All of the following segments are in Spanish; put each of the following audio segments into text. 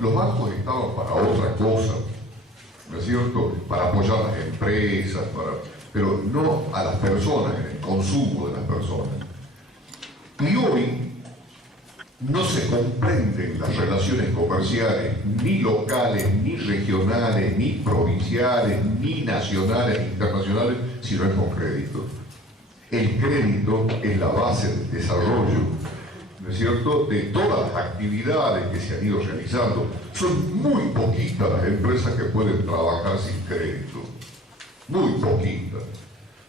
los bancos estaban para otra cosa, ¿no es cierto? Para apoyar a las empresas, pero no a las personas, en el consumo de las personas. Y hoy no se comprenden las relaciones comerciales, ni locales, ni regionales, ni provinciales, ni nacionales, ni internacionales, si no es con crédito. El crédito es la base del desarrollo, ¿no es cierto?, de todas las actividades que se han ido realizando. Son muy poquitas las empresas que pueden trabajar sin crédito, muy poquitas,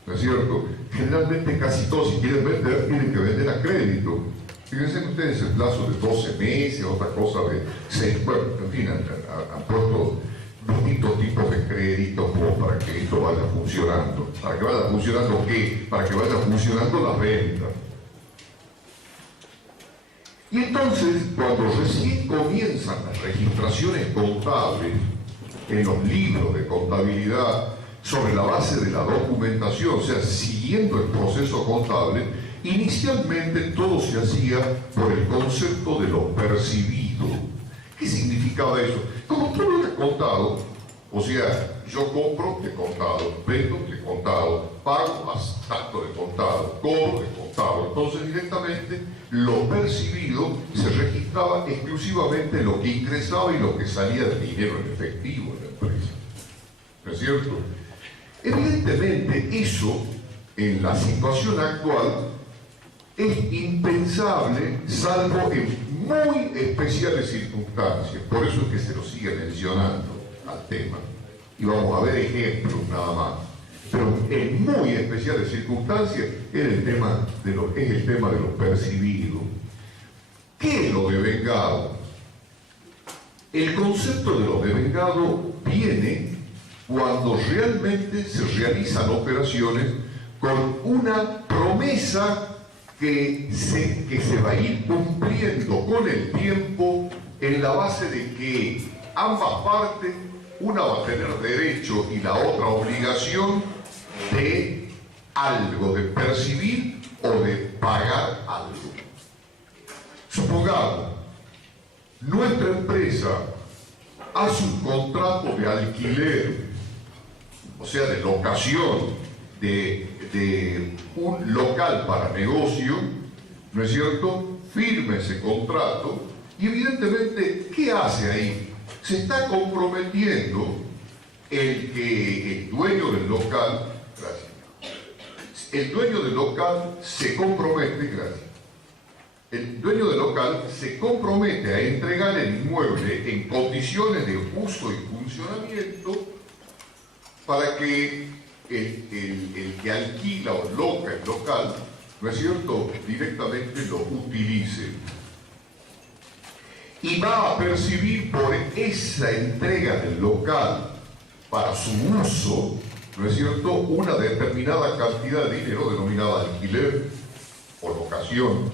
¿no es cierto? Generalmente casi todos, si quieren vender, tienen que vender a crédito. Fíjense ustedes el plazo de 12 meses, otra cosa de 6, bueno, en fin, han puesto distintos tipos de créditos como para que esto vaya funcionando. ¿Para que vaya funcionando qué? Para que vaya funcionando las ventas. Y entonces, cuando recién comienzan las registraciones contables en los libros de contabilidad sobre la base de la documentación, o sea, siguiendo el proceso contable, inicialmente todo se hacía por el concepto de lo percibido. ¿Qué significaba eso? Como todo era contado, o sea, yo compro de contado, vendo de contado, pago más tanto de contado, cobro de contado. Entonces directamente lo percibido se registraba exclusivamente lo que ingresaba y lo que salía de dinero en efectivo en la empresa. ¿No es cierto? Evidentemente eso, en la situación actual, es impensable, salvo en muy especiales circunstancias. Por eso es que se lo sigue mencionando al tema. Y vamos a ver ejemplos nada más. Pero en muy especiales circunstancias es el tema de lo percibido. ¿Qué es lo devengado? El concepto de lo devengado viene cuando realmente se realizan operaciones con una promesa que se va a ir cumpliendo con el tiempo en la base de que ambas partes, una va a tener derecho y la otra obligación de algo, de percibir o de pagar algo. Supongamos, nuestra empresa hace un contrato de alquiler, o sea, de locación de un local para negocio, ¿no es cierto? Firma ese contrato y evidentemente, ¿qué hace ahí? Se está comprometiendo el dueño del local, gracias, el dueño del local se compromete, gracias, el dueño del local se compromete a entregar el inmueble en condiciones de uso y funcionamiento para que el que alquila o loca el local, ¿no es cierto?, directamente lo utilice. Y va a percibir por esa entrega del local para su uso, ¿no es cierto?, una determinada cantidad de dinero denominada alquiler o locación.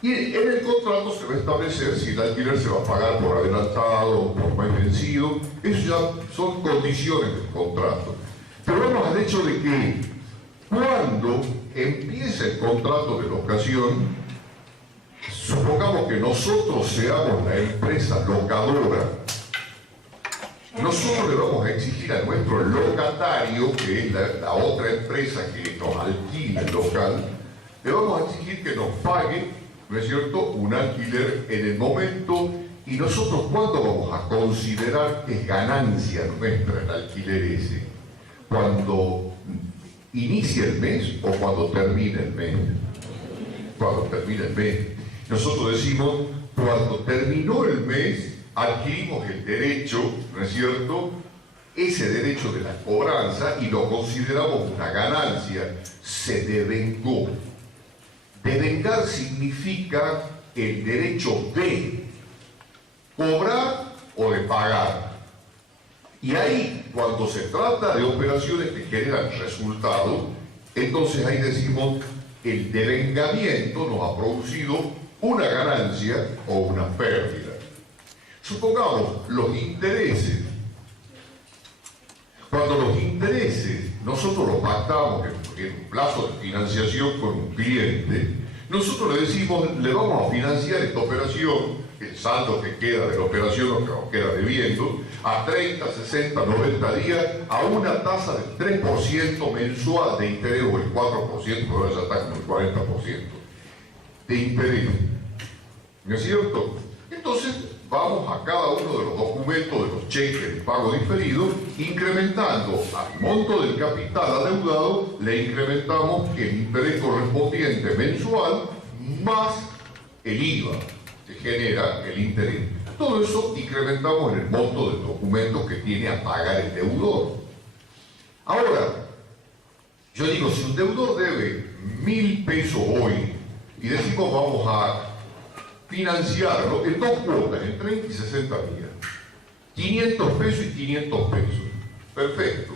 Y en el contrato se va a establecer si el alquiler se va a pagar por adelantado o por mes vencido. Eso ya son condiciones del contrato. Pero vamos al hecho de que cuando empieza el contrato de locación, supongamos que nosotros seamos la empresa locadora, nosotros le vamos a exigir a nuestro locatario, que es la otra empresa que nos alquila el local, le vamos a exigir que nos pague, ¿no es cierto?, un alquiler en el momento. Y nosotros, ¿cuándo vamos a considerar que es ganancia nuestra el alquiler ese? ¿Cuando inicia el mes o cuando termina el mes? Cuando termina el mes. Nosotros decimos, cuando terminó el mes, adquirimos el derecho, ¿no es cierto?, ese derecho de la cobranza, y lo consideramos una ganancia. Se devengó. Devengar significa el derecho de cobrar o de pagar. Y ahí, cuando se trata de operaciones que generan resultados, entonces ahí decimos, el devengamiento nos ha producido una ganancia o una pérdida. Supongamos los intereses. Cuando los intereses nosotros los pactamos en un plazo de financiación con un cliente, nosotros le decimos, le vamos a financiar esta operación, el saldo que queda de la operación, lo que nos queda debiendo, a 30, 60, 90 días, a una tasa del 3% mensual de interés, o el 4%, pero ahora ya está como el 40% de interés. ¿No es cierto? Entonces, vamos a cada uno de los documentos de los cheques de pago diferido, incrementando al monto del capital adeudado, le incrementamos el interés correspondiente mensual más el IVA que genera el interés. Todo eso incrementamos en el monto del documento que tiene a pagar el deudor. Ahora, yo digo, si un deudor debe 1.000 pesos hoy y decimos vamos a financiarlo en dos cuotas, en 30 y 60 días, 500 pesos y 500 pesos, perfecto.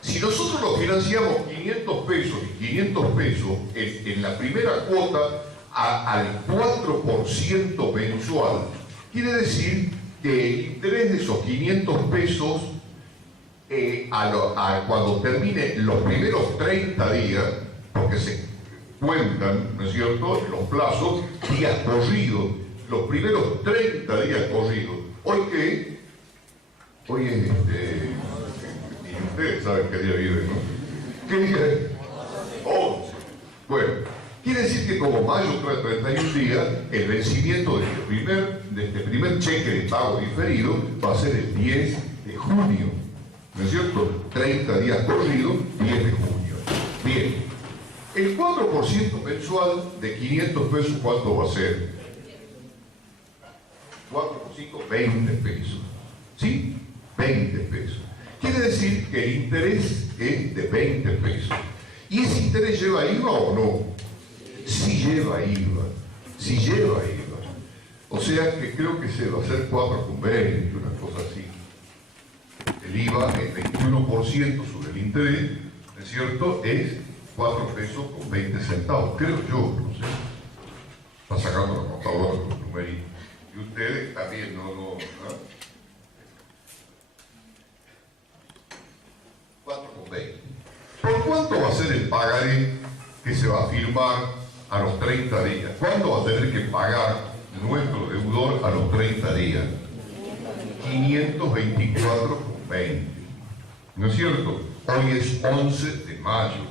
Si nosotros lo financiamos 500 pesos y 500 pesos en la primera cuota al 4% mensual, quiere decir que el interés de esos 500 pesos cuando termine los primeros 30 días, porque se cuentan, ¿no es cierto?, los plazos, días corridos, los primeros 30 días corridos. ¿Hoy qué? Hoy es y ustedes saben qué día vive, ¿no? ¿Qué día es? 11. Bueno, quiere decir que como mayo trae 31 días, el vencimiento de este primer cheque de pago diferido va a ser el 10 de junio. ¿No es cierto? 30 días corridos, 10 de junio. Bien. El 4% mensual de 500 pesos, ¿cuánto va a ser? 4 por 5, 20 pesos. ¿Sí? 20 pesos. Quiere decir que el interés es de 20 pesos. ¿Y ese interés lleva IVA o no? Sí lleva IVA. Sí lleva IVA. O sea que creo que se va a hacer 4 con 20, una cosa así. El IVA, el 21% sobre el interés, ¿no es cierto?, es 4 pesos con 20 centavos, creo yo, no sé. Está sacando la contadora con los numeritos. Y ustedes también, ¿no? 4 con 20. ¿Por cuánto va a ser el pagaré que se va a firmar a los 30 días? ¿Cuánto va a tener que pagar nuestro deudor a los 30 días? 524,20. ¿No es cierto? Hoy es 11 de mayo.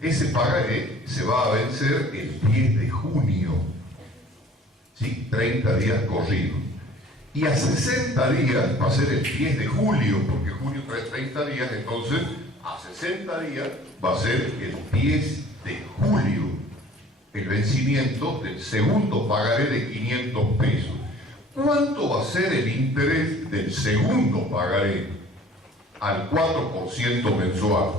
Ese pagaré se va a vencer el 10 de junio. ¿Sí? 30 días corridos. Y a 60 días va a ser el 10 de julio, porque junio trae 30 días, entonces a 60 días va a ser el 10 de julio el vencimiento del segundo pagaré de 500 pesos. ¿Cuánto va a ser el interés del segundo pagaré al 4% mensual?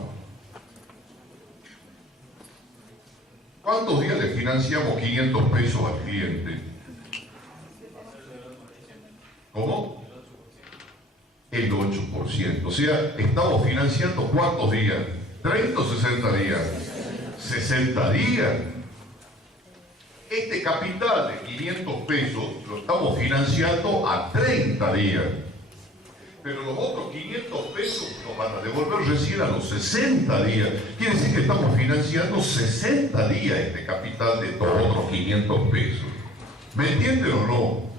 ¿Cuántos días le financiamos 500 pesos al cliente? ¿Cómo? El 8%. O sea, estamos financiando ¿cuántos días? ¿30 o 60 días? 60 días. Este capital de 500 pesos lo estamos financiando a 30 días. Pero los otros 500 pesos nos van a devolver recién a los 60 días. Quiere decir que estamos financiando 60 días este capital de estos otros 500 pesos. ¿Me entienden o no?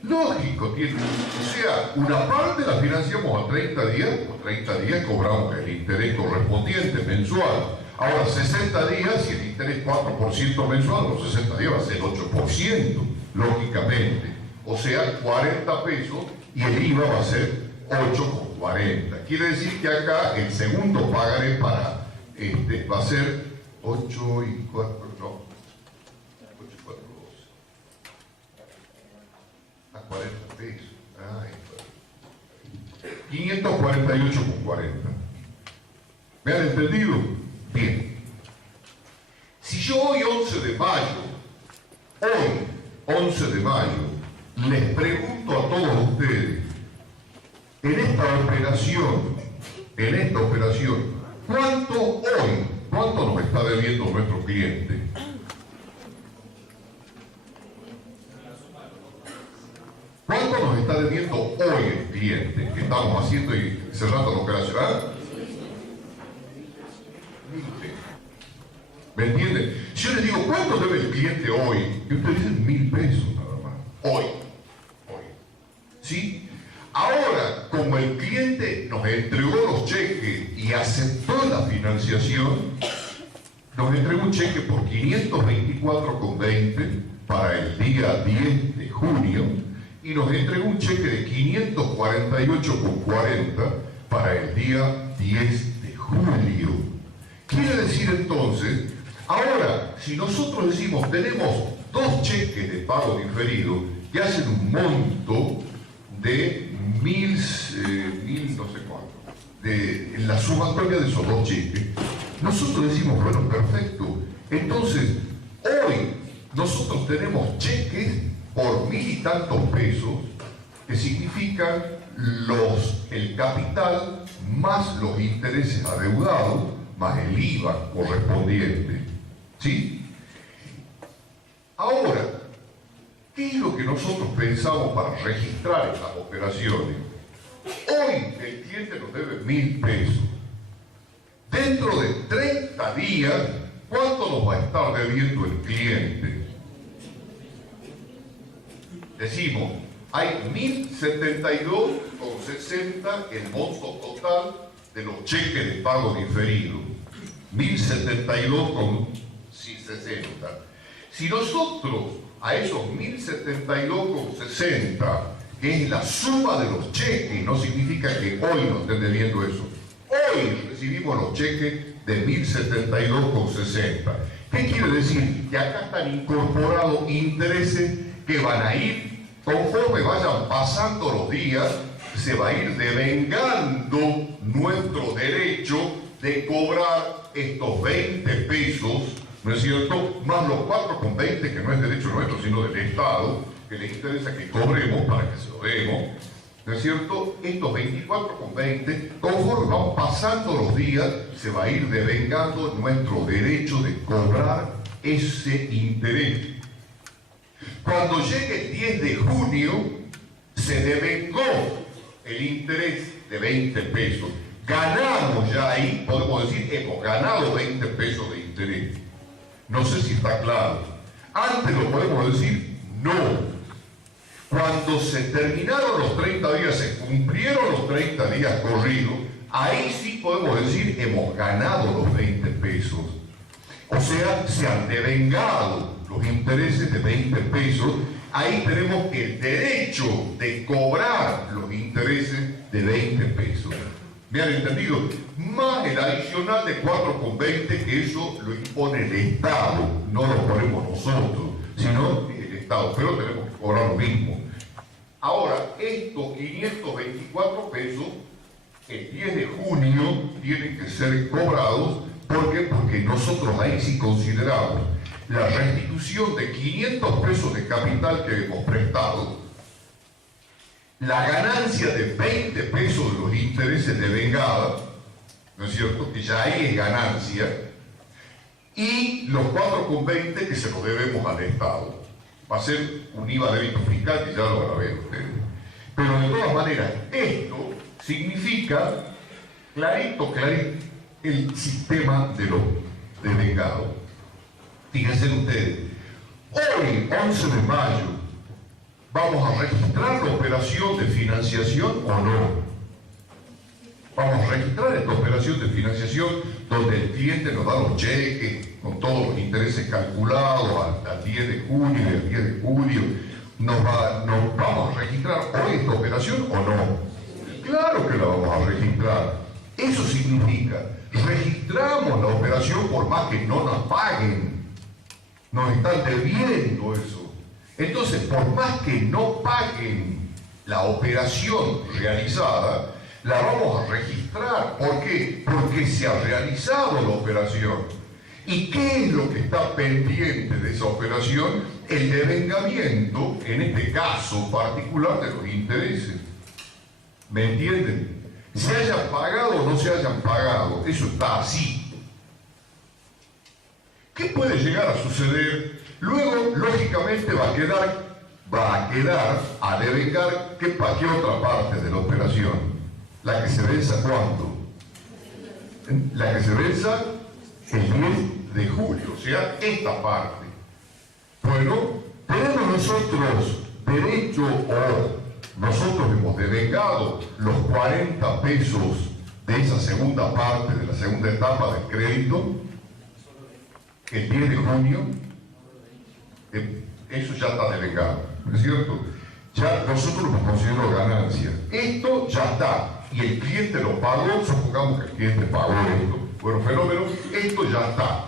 Lógico, tiene. O sea, una parte la financiamos a 30 días, por 30 días cobramos el interés correspondiente mensual. Ahora, 60 días, si el interés es 4% mensual, los 60 días va a ser 8%, lógicamente. O sea, 40 pesos y el IVA va a ser 8,40. Quiere decir que acá el segundo pagaré para va a ser 8 y 4, no, 8 y 4, 12. A 40 pesos. Ay, 548,40. ¿Me han entendido? Bien. Si yo hoy 11 de mayo, les pregunto a todos ustedes, en esta operación, ¿cuánto nos está debiendo nuestro cliente? ¿Cuánto nos está debiendo hoy el cliente que estamos haciendo y cerrando la operación? ¿Me entienden? Si yo les digo, ¿cuánto cliente hoy, y usted dice 1.000 pesos nada más. Hoy. ¿Sí? Ahora, como el cliente nos entregó los cheques y aceptó la financiación, nos entregó un cheque por 524,20 para el día 10 de junio y nos entregó un cheque de 548,40 para el día 10 de julio. Quiere decir entonces, ahora, si nosotros decimos tenemos dos cheques de pago diferido que hacen un monto de mil no sé cuánto, de la sumatoria de esos dos cheques, nosotros decimos, bueno, perfecto. Entonces, hoy nosotros tenemos cheques por 1.000 y tantos pesos, que significan el capital más los intereses adeudados, más el IVA correspondiente. ¿Sí? Ahora, ¿qué es lo que nosotros pensamos para registrar estas operaciones? Hoy el cliente nos debe 1.000 pesos. Dentro de 30 días, ¿cuánto nos va a estar debiendo el cliente? Decimos, hay 1.072,60 el monto total de los cheques de pago diferido. 1.072,60. Si nosotros a esos 1.072,60, que es la suma de los cheques, no significa que hoy nos estén debiendo eso. Hoy recibimos los cheques de 1.072,60. ¿Qué quiere decir? Que acá están incorporados intereses que van a ir, conforme vayan pasando los días, se va a ir devengando nuestro derecho de cobrar estos 20 pesos, ¿no es cierto? Más los 4,20, que no es derecho nuestro, sino del Estado, que le interesa que cobremos para que se lo demos, ¿no es cierto? Estos 24,20, conforme van pasando los días, se va a ir devengando nuestro derecho de cobrar ese interés. Cuando llegue el 10 de junio, se devengó el interés de 20 pesos. Ganamos ya ahí, podemos decir, hemos ganado 20 pesos de interés. No sé si está claro. Antes lo podemos decir, no. Cuando se terminaron los 30 días, se cumplieron los 30 días corridos, ahí sí podemos decir, hemos ganado los 20 pesos. O sea, se han devengado los intereses de 20 pesos. Ahí tenemos el derecho de cobrar los intereses de 20 pesos. ¿Me han entendido? Más el adicional de 4,20, que eso lo impone el Estado, no lo ponemos nosotros, sino el Estado, pero tenemos que cobrar lo mismo. Ahora, estos 524 pesos, el 10 de junio, tienen que ser cobrados. ¿Por qué? Porque nosotros ahí sí consideramos la restitución de 500 pesos de capital que hemos prestado, la ganancia de 20 pesos de los intereses de vengada, ¿no es cierto?, que ya ahí es ganancia, y los 4,20 que se lo debemos al Estado. Va a ser un IVA débito fiscal que ya lo van a ver ustedes. Pero de todas maneras, esto significa clarito, el sistema de vengado. Fíjense ustedes, hoy, 11 de mayo, ¿vamos a registrar la operación de financiación o no? Vamos a registrar esta operación de financiación donde el cliente nos da los cheques con todos los intereses calculados al 10 de junio y al 10 de julio. ¿Nos vamos a registrar hoy esta operación o no? Claro que la vamos a registrar. Eso significa, registramos la operación por más que no nos paguen. Nos están debiendo eso. Entonces, por más que no paguen la operación realizada, la vamos a registrar. ¿Por qué? Porque se ha realizado la operación. ¿Y qué es lo que está pendiente de esa operación? El devengamiento, en este caso particular, de los intereses. ¿Me entienden? Se hayan pagado o no se hayan pagado, eso está así. ¿Qué puede llegar a suceder? Luego, lógicamente, va a quedar a devengar ¿qué otra parte de la operación? La que se venza ¿cuándo? La que se venza el 10 de julio, o sea, esta parte. Bueno, tenemos nosotros derecho o nosotros hemos devengado los 40 pesos de esa segunda parte, de la segunda etapa del crédito, el 10 de junio, eso ya está devengado, ¿no es cierto? Ya nosotros lo consideramos ganancia. Esto ya está, y el cliente lo pagó, supongamos que el cliente pagó esto. Bueno, fenómeno, esto ya está.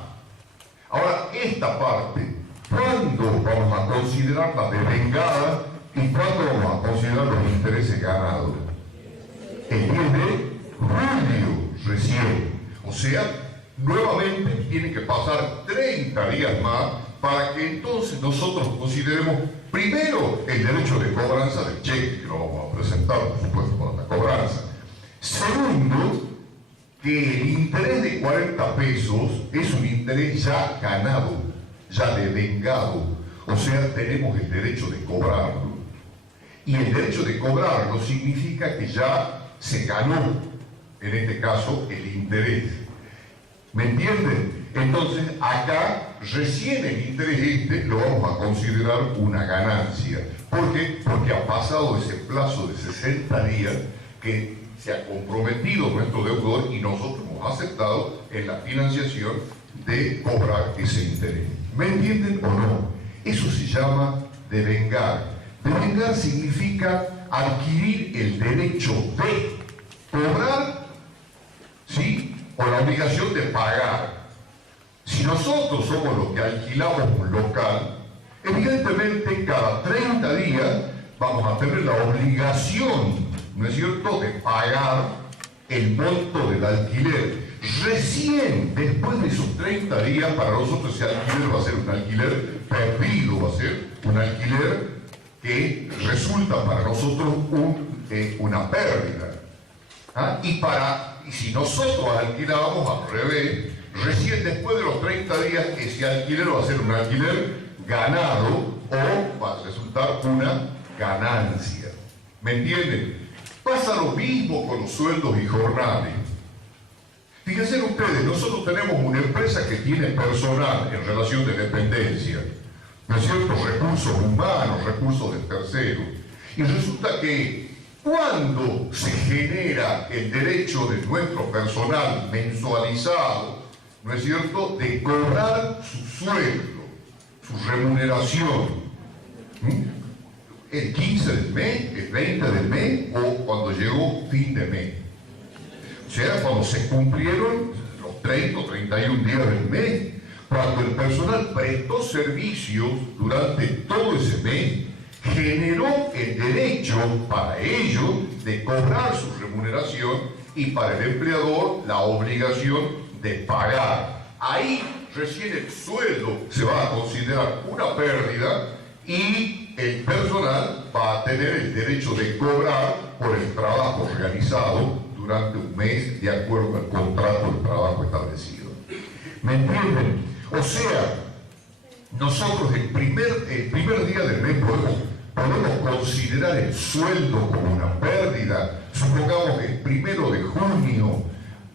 Ahora, esta parte, ¿cuándo vamos a considerarla devengada y cuándo vamos a considerar los intereses ganados? El 10 de julio recién. O sea, nuevamente tiene que pasar 30 días más para que entonces nosotros consideremos primero el derecho de cobranza del cheque, que lo vamos a presentar, por supuesto, para la cobranza. Segundo, que el interés de 40 pesos es un interés ya ganado, ya devengado. O sea, tenemos el derecho de cobrarlo. Y el derecho de cobrarlo significa que ya se ganó, en este caso, el interés. ¿Me entienden? Entonces, acá, recién el interés este lo vamos a considerar una ganancia. ¿Por qué? Porque ha pasado ese plazo de 60 días que se ha comprometido nuestro deudor y nosotros hemos aceptado en la financiación de cobrar ese interés. ¿Me entienden o no? Eso se llama devengar. Devengar significa adquirir el derecho de cobrar, ¿sí? O la obligación de pagar. Si nosotros somos los que alquilamos un local, evidentemente cada 30 días vamos a tener la obligación, ¿no es cierto?, de pagar el monto del alquiler. Recién después de esos 30 días, para nosotros ese alquiler va a ser un alquiler perdido, va a ser un alquiler que resulta para nosotros una pérdida. ¿Ah? Y si nosotros alquilábamos al revés, recién después de los 30 días ese alquiler va a ser un alquiler ganado o va a resultar una ganancia. ¿Me entienden? Pasa lo mismo con los sueldos y jornales. Fíjense ustedes, nosotros tenemos una empresa que tiene personal en relación de dependencia, ¿no es cierto? Recursos humanos, recursos de terceros. Y resulta que cuando se genera el derecho de nuestro personal mensualizado, ¿no es cierto?, de cobrar su sueldo, su remuneración, el 15 del mes, el 20 del mes o cuando llegó fin de mes. O sea, cuando se cumplieron los 30 o 31 días del mes, cuando el personal prestó servicios durante todo ese mes, generó el derecho para ellos de cobrar su remuneración y para el empleador la obligación de pagar. Ahí recién el sueldo se va a considerar una pérdida y el personal va a tener el derecho de cobrar por el trabajo realizado durante un mes de acuerdo al contrato de trabajo establecido. ¿Me entienden? O sea, nosotros el primer día del mes podemos considerar el sueldo como una pérdida. Supongamos que el 1 de junio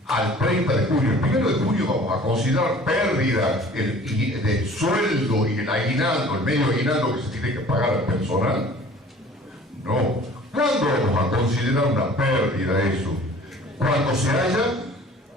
al 30 de junio. El 1 de junio vamos a considerar pérdida del sueldo y el aguinaldo, el medio aguinaldo que se tiene que pagar al personal. No. ¿Cuándo vamos a considerar una pérdida eso? Cuando se haya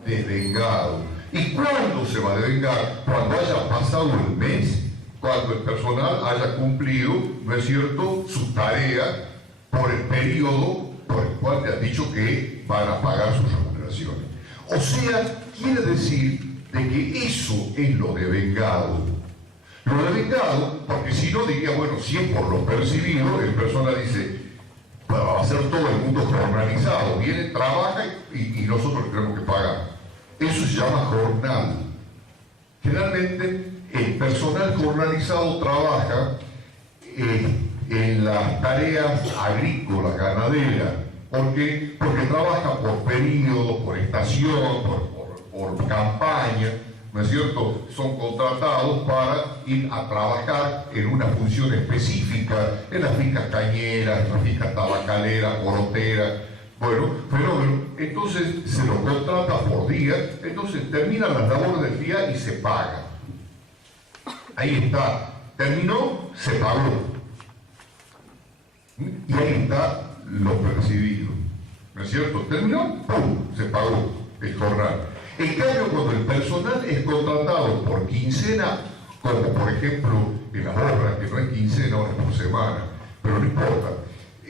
devengado. ¿Y cuándo se va a devengar? Cuando haya pasado el mes, cuando el personal haya cumplido, ¿no es cierto?, su tarea por el periodo por el cual te han dicho que van a pagar sus remuneraciones. O sea, quiere decir de que eso es lo devengado. Lo devengado, porque si no diría, bueno, si es por lo percibido, el personal dice, va a ser todo el mundo jornalizado, viene, trabaja y nosotros le tenemos que pagar. Eso se llama jornal. Generalmente el personal jornalizado trabaja en las tareas agrícolas, ganaderas. ¿Por qué? Porque trabaja por periodo, por estación, por campaña, ¿no es cierto? Son contratados para ir a trabajar en una función específica, en las fincas cañeras, en las fincas tabacaleras, coroteras. Bueno, fenómeno. Entonces se lo contrata por día, entonces terminan las labores del día y se paga. Ahí está. terminó, se pagó. Y ahí está lo percibido. ¿No es cierto? Terminó, ¡pum!, se pagó el jornal. En cambio, cuando el personal es contratado por quincena, como por ejemplo en las obras, que no es quincena, ahora es por semana, pero no importa,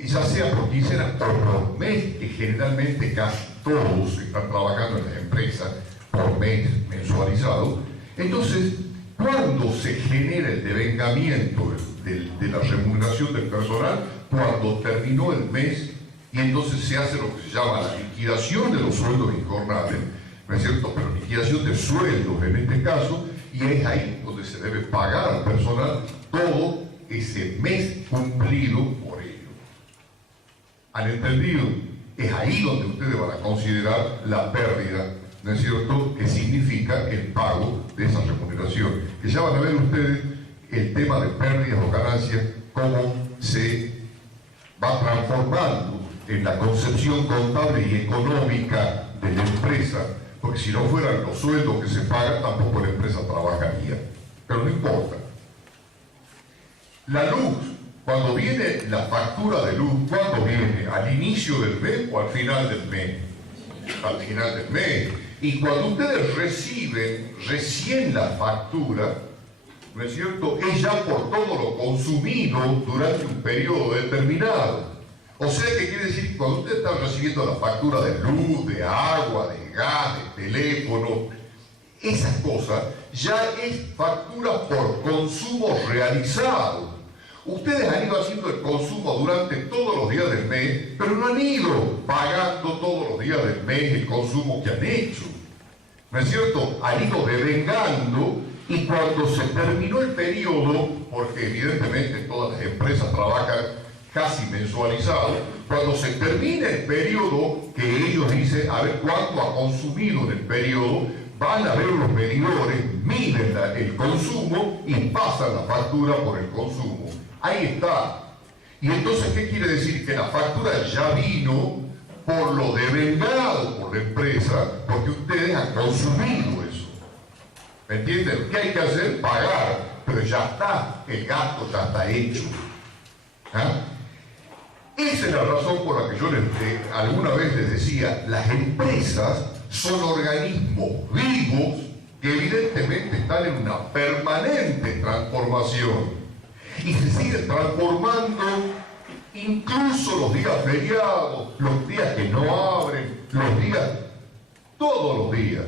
ya sea por quincena o por mes, que generalmente casi todos están trabajando en las empresas por mes mensualizado, entonces, cuando se genera el devengamiento de la remuneración del personal, cuando terminó el mes, y entonces se hace lo que se llama la liquidación de los sueldos incornables, ¿no es cierto? Pero liquidación de sueldos en este caso, y es ahí donde se debe pagar al personal todo ese mes cumplido por ello. ¿Han entendido? Es ahí donde ustedes van a considerar la pérdida, ¿no es cierto?, que significa el pago de esa remuneración. Que ya van a ver ustedes el tema de pérdidas o ganancias, cómo se va transformando en la concepción contable y económica de la empresa, porque si no fueran los sueldos que se pagan, tampoco la empresa trabajaría. Pero no importa. La luz, cuando viene la factura de luz, ¿cuándo viene? ¿Al inicio del mes o al final del mes? Al final del mes. Y cuando ustedes reciben recién la factura, ¿no es cierto?, es ya por todo lo consumido durante un periodo determinado. O sea, que quiere decir que cuando ustedes están recibiendo la factura de luz, de agua, de gas, de teléfono, esas cosas ya es factura por consumo realizado. Ustedes han ido haciendo el consumo durante todos los días del mes, pero no han ido pagando todos los días del mes el consumo que han hecho. ¿No es cierto? Han ido devengando, y cuando se terminó el periodo, porque evidentemente todas las empresas trabajan casi mensualizado, cuando se termina el periodo que ellos dicen, a ver cuánto ha consumido en el periodo, van a ver los medidores, miden el consumo y pasan la factura por el consumo. Ahí está. Y entonces, ¿qué quiere decir? Que la factura ya vino por lo devengado por la empresa, porque ustedes han consumido eso. ¿Me entienden? ¿Qué hay que hacer? Pagar. Pero ya está, el gasto ya está hecho. ¿Ah? Esa es la razón por la que yo alguna vez les decía, las empresas son organismos vivos que evidentemente están en una permanente transformación. Y se siguen transformando incluso los días feriados, los días que no abren, los días, todos los días.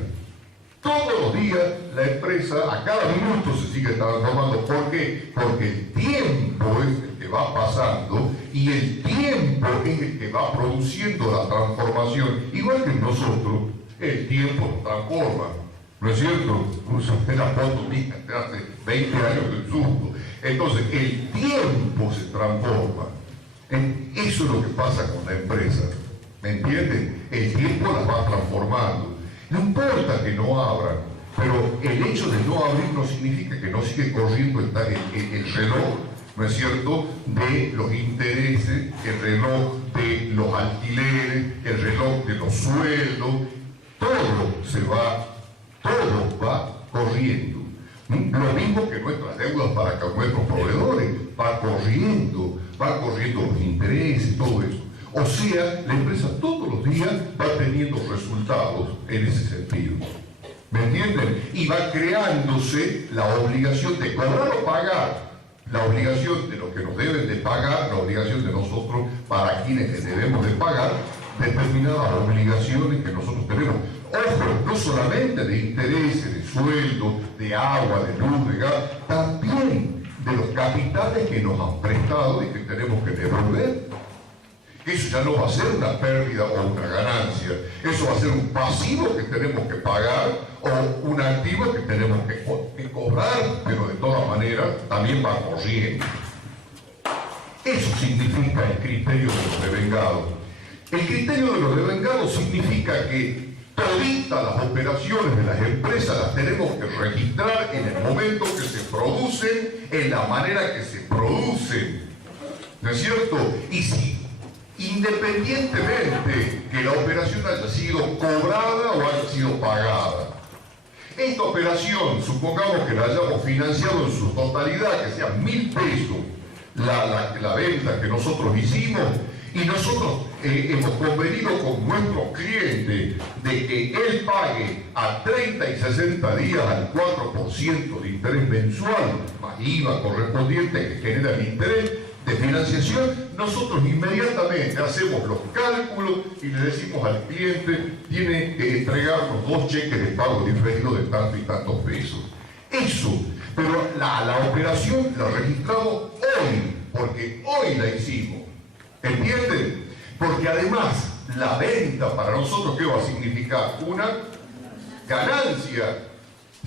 Todos los días la empresa a cada minuto se sigue transformando. ¿Por qué? Porque el tiempo es el que va pasando y el tiempo es el que va produciendo la transformación. Igual que nosotros, el tiempo nos transforma. ¿No es cierto? Usted la foto mía de hace 20 años del surdo. Entonces, el tiempo se transforma. Eso es lo que pasa con la empresa. ¿Me entienden? El tiempo las va transformando. No importa que no abran, pero el hecho de no abrir no significa que no sigue corriendo el reloj, ¿no es cierto?, de los intereses, el reloj de los alquileres, el reloj de los sueldos, todo va corriendo. Lo mismo que nuestras deudas para con nuestros proveedores, van corriendo los intereses, todo eso. O sea, la empresa todos los días va teniendo resultados en ese sentido. ¿Me entienden? Y va creándose la obligación de cobrar o pagar, la obligación de los que nos deben de pagar, la obligación de nosotros para quienes les debemos de pagar, determinadas obligaciones que nosotros tenemos. Ojo, no solamente de intereses, de sueldo, de agua, de luz, de gas, también de los capitales que nos han prestado y que tenemos que devolver. Eso ya no va a ser una pérdida o una ganancia, eso va a ser un pasivo que tenemos que pagar o un activo que tenemos que cobrar, pero de todas maneras también va corriendo. Eso significa el criterio de los devengados. El criterio de los devengados significa que toditas las operaciones de las empresas las tenemos que registrar en el momento que se producen, en la manera que se producen, ¿no es cierto? Y si independientemente que la operación haya sido cobrada o haya sido pagada. Esta operación, supongamos que la hayamos financiado en su totalidad, que sea 1.000 pesos la venta que nosotros hicimos, y nosotros hemos convenido con nuestro cliente de que él pague a 30 y 60 días al 4% de interés mensual, más IVA correspondiente que genera el interés de financiación. Nosotros inmediatamente hacemos los cálculos y le decimos al cliente: tiene que entregarnos 2 cheques de pago diferido de tanto y tantos pesos. Eso, pero la operación la registramos hoy, porque hoy la hicimos. ¿Entienden? Porque además la venta para nosotros, ¿qué va a significar? Una ganancia.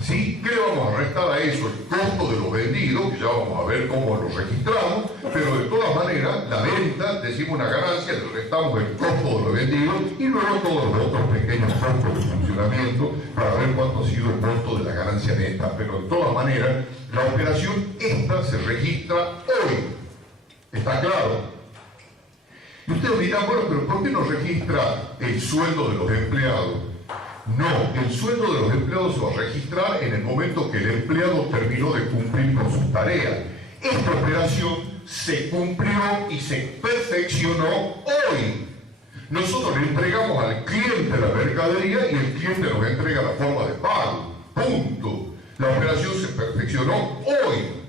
¿Sí? ¿Qué le vamos a restar a eso? El costo de los vendidos, que ya vamos a ver cómo lo registramos, pero de todas maneras, la venta, decimos una ganancia, le restamos el costo de los vendidos y luego todos los otros pequeños costos de funcionamiento para ver cuánto ha sido el costo de la ganancia neta. Pero de todas maneras, la operación esta se registra hoy. ¿Está claro? Y ustedes dirán: bueno, pero ¿por qué no registra el sueldo de los empleados? No, el sueldo de los empleados se va a registrar en el momento que el empleado terminó de cumplir con sus tareas. Esta operación se cumplió y se perfeccionó hoy. Nosotros le entregamos al cliente la mercadería y el cliente nos entrega la forma de pago. Punto. La operación se perfeccionó hoy.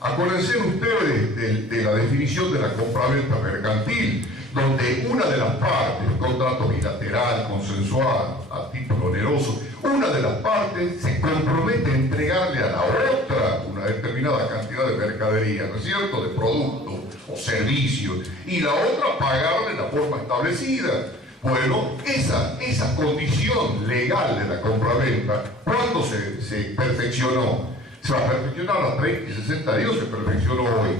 Acuérdense ustedes de la definición de la compraventa mercantil, donde una de las partes, contrato bilateral, consensual, a título oneroso, una de las partes se compromete a entregarle a la otra una determinada cantidad de mercadería, ¿no es cierto?, de productos o servicios, y la otra pagarle la forma establecida. Bueno, esa condición legal de la compraventa, ¿cuándo se perfeccionó? Se va a perfeccionar a 30 y 60 días, se perfeccionó hoy.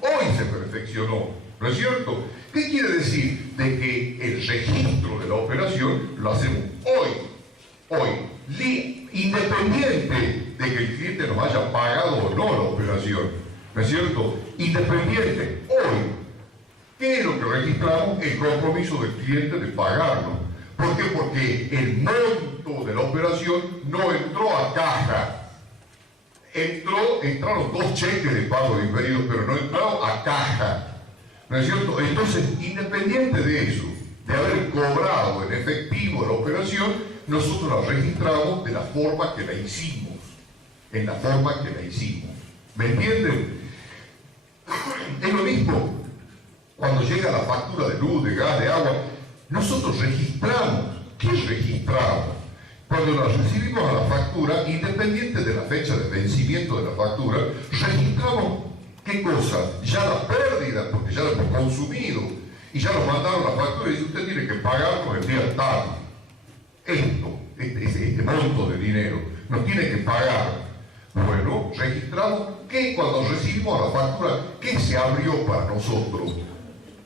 Hoy se perfeccionó, ¿no es cierto? ¿Qué quiere decir? De que el registro de la operación lo hacemos hoy, independiente de que el cliente nos haya pagado o no la operación, ¿no es cierto? Independiente, hoy. ¿Qué es lo que registramos? El compromiso del cliente de pagarnos. ¿Por qué? Porque el monto de la operación no entró a caja. Entraron 2 cheques de pago diferidos, pero no entraron a caja. ¿No es cierto? Entonces, independiente de eso, de haber cobrado en efectivo la operación, nosotros la registramos de la forma que la hicimos. En la forma que la hicimos. ¿Me entienden? Es lo mismo cuando llega la factura de luz, de gas, de agua. Nosotros registramos. ¿Qué registramos? Cuando la recibimos a la factura, independiente de la fecha de vencimiento de la factura, registramos ¿qué cosa? Ya la pérdida, porque ya la hemos consumido, y ya nos mandaron la factura y dice: usted tiene que pagarnos el día tal. Este monto de dinero, nos tiene que pagar. Bueno, registramos que cuando recibimos la factura, ¿qué se abrió para nosotros?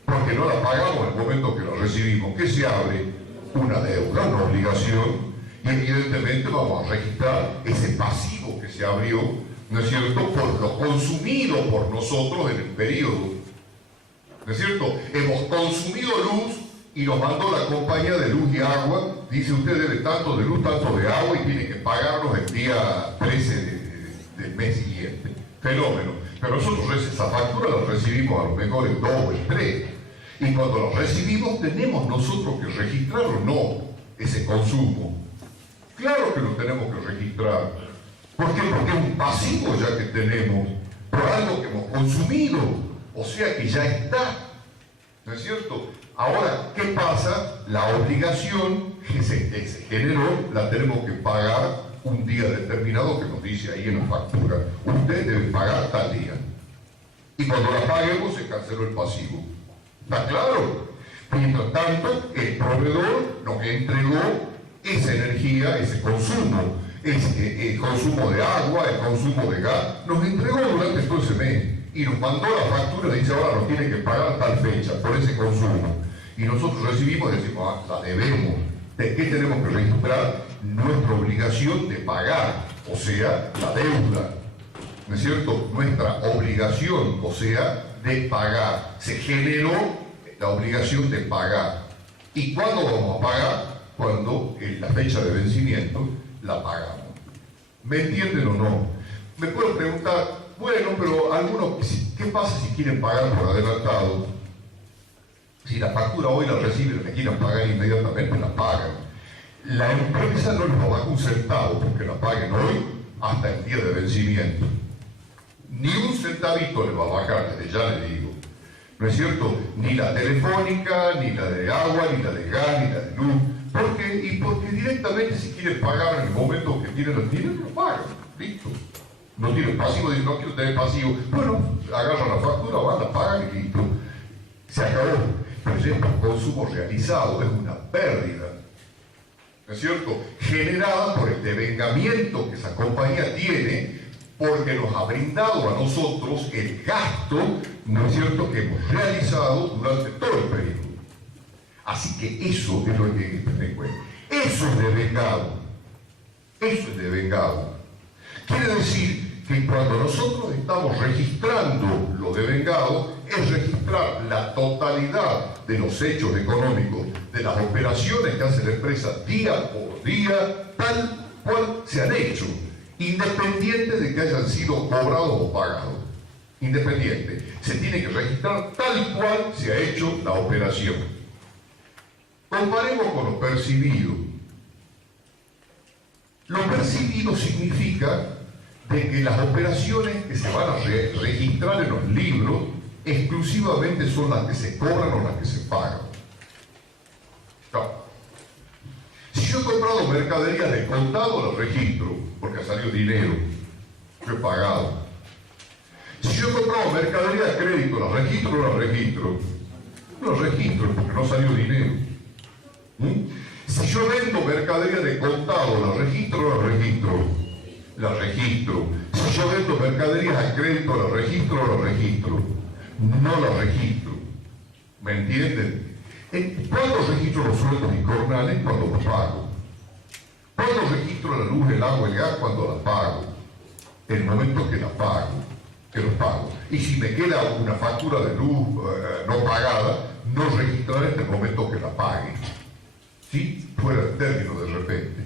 Porque no la pagamos en el momento que la recibimos. ¿Qué se abre? Una deuda, una obligación. Y evidentemente vamos a registrar ese pasivo que se abrió, ¿no es cierto?, por lo consumido por nosotros en el periodo. ¿No es cierto? Hemos consumido luz y nos mandó la compañía de luz y agua, dice: usted debe tanto de luz, tanto de agua y tiene que pagarnos el día 13 del mes siguiente. Fenómeno. Pero nosotros esa factura la recibimos a lo mejor el 2 o el 3. Y cuando la recibimos, tenemos nosotros que registrar o no ese consumo. Claro que lo tenemos que registrar. ¿Por qué? Porque es un pasivo ya que tenemos por algo que hemos consumido. O sea que ya está. ¿No es cierto? Ahora, ¿qué pasa? La obligación que se generó la tenemos que pagar un día determinado, que nos dice ahí en la factura: usted debe pagar tal día. Y cuando la paguemos se canceló el pasivo. ¿Está claro? Mientras tanto, el proveedor nos entregó esa energía, ese consumo, el consumo de agua, el consumo de gas, nos entregó durante todo ese mes y nos mandó la factura y dice: ahora nos tiene que pagar tal fecha por ese consumo. Y nosotros recibimos y decimos: la debemos. ¿De qué tenemos que registrar? Nuestra obligación de pagar, o sea, la deuda. ¿No es cierto? Nuestra obligación, o sea, de pagar. Se generó la obligación de pagar. ¿Y cuándo vamos a pagar? Cuando la fecha de vencimiento la pagamos. ¿Me entienden o no? Me pueden preguntar, bueno, pero algunos, ¿qué pasa si quieren pagar por adelantado? Si la factura hoy la reciben y la quieren pagar inmediatamente, la pagan. La empresa no les va a bajar un centavo porque la paguen hoy hasta el día de vencimiento. Ni un centavito le va a bajar, desde ya le digo. ¿No es cierto? Ni la telefónica, ni la de agua, ni la de gas, ni la de luz. Porque directamente si quieren pagar en el momento que tienen el dinero, lo pagan. Listo. No tienen pasivo, dicen no quiero tener pasivo. Bueno, agarran la factura, van, la pagan y listo. Se acabó. Pero ya es un consumo realizado, es una pérdida. ¿No es cierto? Generada por el devengamiento que esa compañía tiene, porque nos ha brindado a nosotros el gasto, ¿no es cierto?, que hemos realizado durante todo el periodo. Así que eso es lo que hay que tener en cuenta. Eso es devengado. Eso es devengado. Quiere decir que cuando nosotros estamos registrando lo devengado, es registrar la totalidad de los hechos económicos, de las operaciones que hace la empresa día por día, tal cual se han hecho, independiente de que hayan sido cobrados o pagados. Independiente. Se tiene que registrar tal cual se ha hecho la operación. Comparemos con lo percibido. Lo percibido significa de que las operaciones que se van a registrar en los libros exclusivamente son las que se cobran o las que se pagan. No. Si yo he comprado mercaderías de contado, las registro, porque ha salido dinero, yo he pagado. Si yo he comprado mercadería de crédito, ¿las registro o no las registro? No las registro, porque no salió dinero. Si yo vendo mercadería de contado, ¿la registro o la registro? La registro. Si yo vendo mercaderías a crédito, ¿la registro o la registro? No la registro. ¿Me entienden? ¿Cuándo registro los sueldos incornales? Cuando los pago. ¿Cuándo registro la luz, el agua, el gas? Cuando las pago. El momento que las pago, que los pago. Y si me queda una factura de luz no pagada, no registraré en el momento que la pague. ¿Sí? Fuera de término de repente.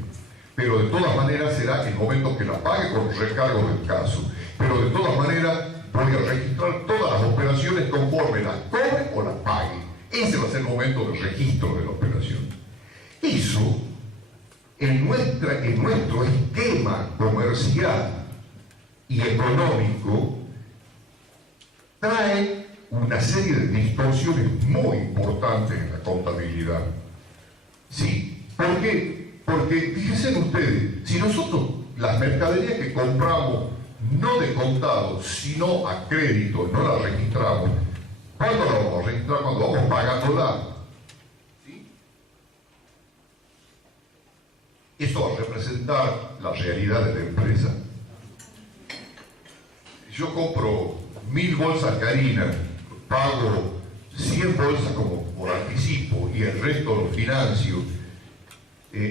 Pero de todas maneras será el momento que la pague con recargo del caso. Pero de todas maneras voy a registrar todas las operaciones conforme las cobre o las pague. Ese va a ser el momento del registro de la operación. Eso, en nuestro esquema comercial y económico, trae una serie de distorsiones muy importantes en la contabilidad. ¿Sí? ¿Por qué? Porque, fíjense ustedes, si nosotros las mercaderías que compramos no de contado, sino a crédito, no las registramos, ¿cuándo la vamos a registrar? Cuando vamos pagándola. ¿Sí? Eso va a representar la realidad de la empresa. Yo compro 1000 bolsas de harina, pago 100 bolsas como por anticipo y el resto lo financio.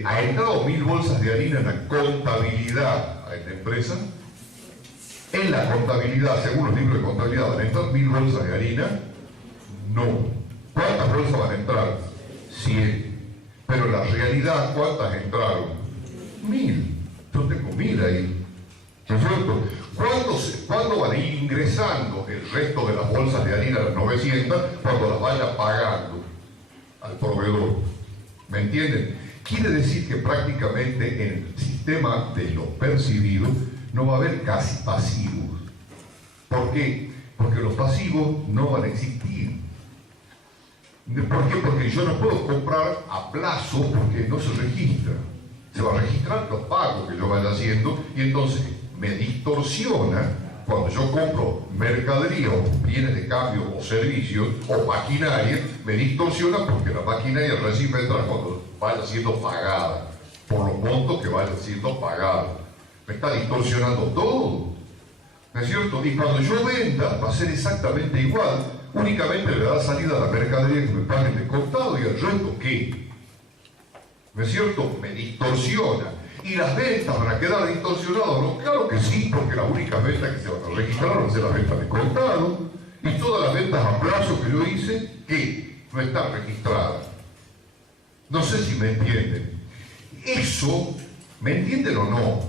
¿Ha entrado 1000 bolsas de harina en la contabilidad en la empresa? En la contabilidad, según los libros de contabilidad, ¿van a entrar 1000 bolsas de harina? No. ¿Cuántas bolsas van a entrar? 100. Pero en la realidad, ¿cuántas entraron? 1000. Yo tengo 1000 ahí. ¿No es cierto? ¿Cuándo van a ir ingresando el resto de las bolsas de harina, las 900, cuando las vaya pagando al proveedor? ¿Me entienden? Quiere decir que prácticamente en el sistema de lo percibido no va a haber casi pasivos. ¿Por qué? Porque los pasivos no van a existir. ¿Por qué? Porque yo no puedo comprar a plazo porque no se registra. Se va a registrar los pagos que yo vaya haciendo y entonces me distorsiona cuando yo compro mercadería o bienes de cambio o servicios o maquinaria, me distorsiona porque la maquinaria recién va a entrar cuando vaya siendo pagada, por los montos que vayan siendo pagados. Me está distorsionando todo, ¿no es cierto? Y cuando yo venda va a ser exactamente igual, únicamente le da salida a la mercadería que me paguen de contado y el resto ¿qué? ¿No es cierto? Me distorsiona. ¿Y las ventas van a quedar distorsionadas? No, claro que sí, porque las únicas ventas que se van a registrar van a ser las ventas de contado y todas las ventas a plazo que yo hice, ¿qué? No están registradas. No sé si me entienden. Eso ¿Me entienden o no?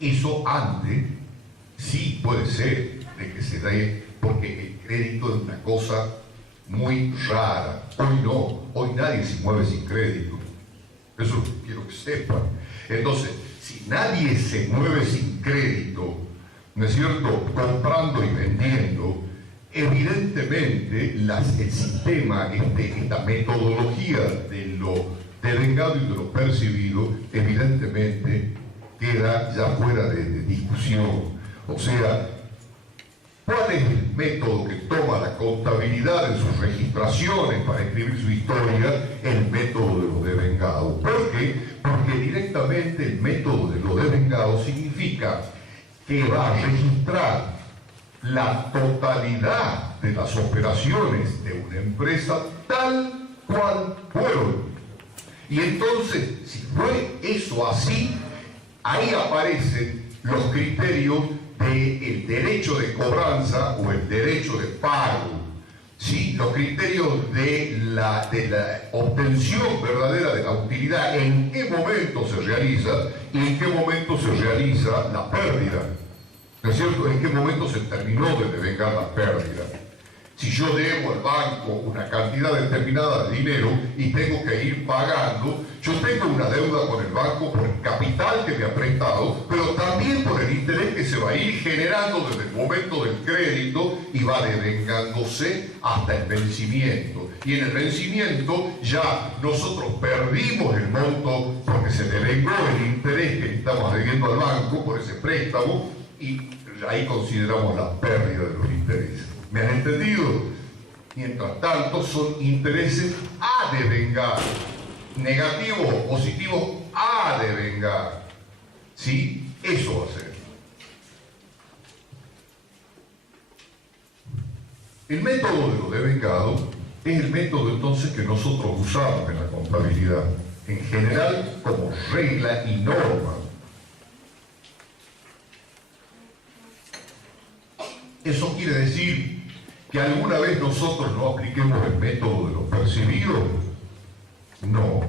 Eso antes sí puede ser de que se dé, porque el crédito es una cosa muy rara. Hoy no, hoy nadie se mueve sin crédito. Eso es lo que quiero que sepan. Entonces, si nadie se mueve sin crédito, ¿no es cierto?, comprando y vendiendo, evidentemente el sistema, esta metodología de lo devengado y de lo percibido, evidentemente queda ya fuera de discusión. O sea, ¿cuál es el método que toma la contabilidad en sus registraciones para escribir su historia? El método de lo devengado. ¿Por qué? Porque directamente el método de lo devengado significa que va a registrar la totalidad de las operaciones de una empresa tal cual fueron. Y entonces, si fue eso así, ahí aparecen los criterios del derecho de cobranza o el derecho de pago, ¿sí? Los criterios de la obtención verdadera de la utilidad, en qué momento se realiza y en qué momento se realiza la pérdida, ¿no es cierto? En qué momento se terminó de devengar la pérdida. Si yo debo al banco una cantidad determinada de dinero y tengo que ir pagando, yo tengo una deuda con el banco por el capital que me ha prestado, pero también por el interés que se va a ir generando desde el momento del crédito y va devengándose hasta el vencimiento. Y en el vencimiento ya nosotros perdimos el monto porque se devengó el interés que estamos debiendo al banco por ese préstamo y ahí consideramos la pérdida de los intereses. ¿Me han entendido? Mientras tanto, son intereses a devengar. Negativos o positivos a devengar. ¿Sí? Eso va a ser. El método de lo devengado es el método entonces que nosotros usamos en la contabilidad, en general como regla y norma. Eso quiere decir que alguna vez nosotros no apliquemos el método de lo percibido. No.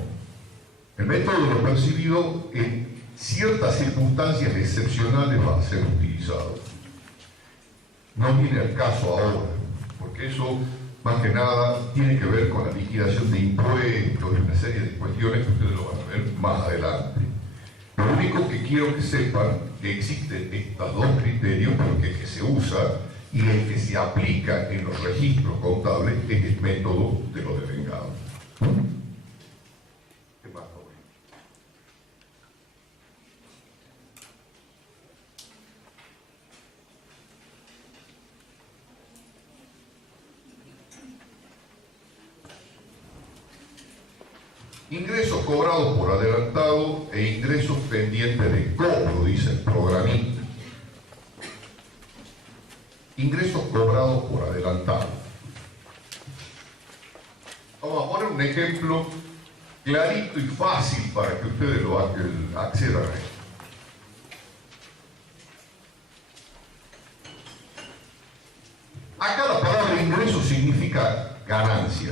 El método de lo percibido en ciertas circunstancias excepcionales va a ser utilizado. No viene al caso ahora, porque eso más que nada tiene que ver con la liquidación de impuestos y una serie de cuestiones que ustedes lo van a ver más adelante. Lo único que quiero que sepan que existen estos dos criterios porque el que se usa y el que se aplica en los registros contables es el método de lo devengado. ¿Qué más, Jorge? Ingresos cobrados por adelantado e ingresos pendientes de cobro, dice el programista. Ingresos cobrados por adelantado. Vamos a poner un ejemplo clarito y fácil para que ustedes lo accedan a esto. Acá la palabra ingreso significa ganancia.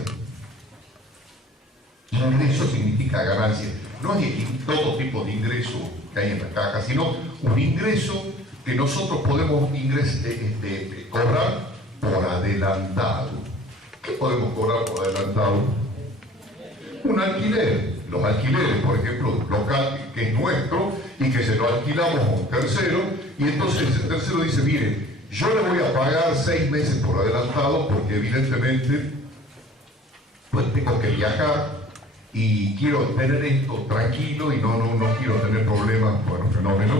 Ingreso significa ganancia. No es todo tipo de ingreso que hay en la caja, sino un ingreso que nosotros podemos cobrar por adelantado. ¿Qué podemos cobrar por adelantado? Un alquiler. Los alquileres, por ejemplo, de un local que es nuestro y que se lo alquilamos a un tercero, y entonces el tercero dice, mire, yo le voy a pagar 6 meses por adelantado porque evidentemente pues tengo que viajar y quiero tener esto tranquilo y no quiero tener problemas, bueno, fenómenos.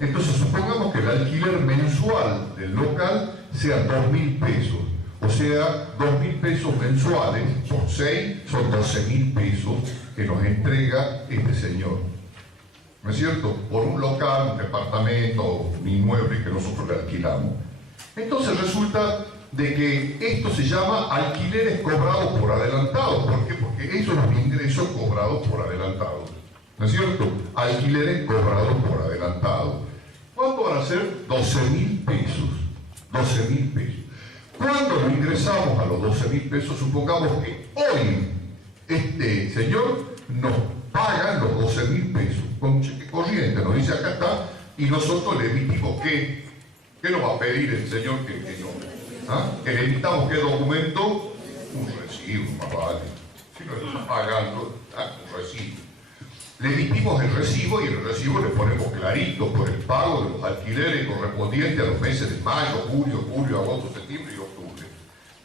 Entonces supongamos que el alquiler mensual del local sea 2.000 pesos, o sea, 2.000 pesos mensuales por 6 son 12.000 pesos que nos entrega este señor, ¿no es cierto? Por un local, un departamento, un inmueble que nosotros le alquilamos. Entonces resulta de que esto se llama alquileres cobrados por adelantado. ¿Por qué? Porque eso es un ingreso cobrado por adelantado, ¿no es cierto? Alquileres cobrados por adelantado. ¿Cuánto van a ser? 12.000 pesos. 12.000 pesos. Cuando lo ingresamos a los 12.000 pesos, supongamos que hoy este señor nos paga los 12.000 pesos. con cheque corriente, nos dice acá está, y nosotros le emitimos ¿qué? ¿Qué nos va a pedir el señor que no? ¿Ah? Que le emitamos ¿qué documento? Un recibo, más vale. Si no está pagando, un recibo. Le emitimos el recibo y en el recibo le ponemos clarito por el pago de los alquileres correspondientes a los meses de mayo, julio, agosto, septiembre y octubre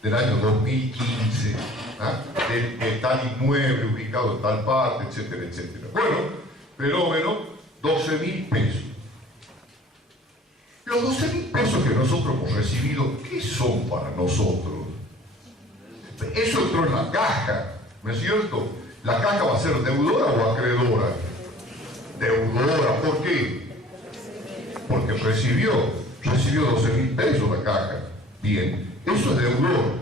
del año 2015, ¿ah? de tal inmueble ubicado en tal parte, etcétera, etcétera. Bueno, fenómeno, 12.000 pesos. Los 12.000 pesos que nosotros hemos recibido, ¿qué son para nosotros? Eso entró en la caja, ¿no es cierto? ¿La caja va a ser deudora o acreedora? Deudora, ¿por qué? Porque recibió 12.000 pesos la caja. Bien, eso es deudor.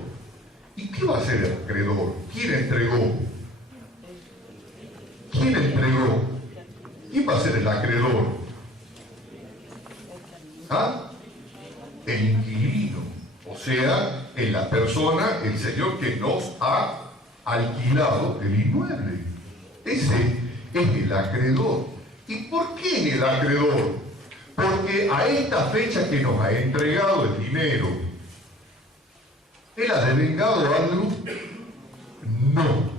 ¿Y qué va a hacer el acreedor? ¿Quién entregó? ¿Quién entregó? ¿Quién va a ser el acreedor? ¿Ah? El inquilino. O sea, en la persona, el señor que nos ha alquilado el inmueble. Ese es el acreedor. ¿Y por qué el acreedor? Porque a esta fecha que nos ha entregado el dinero, ¿él ha devengado algo? No.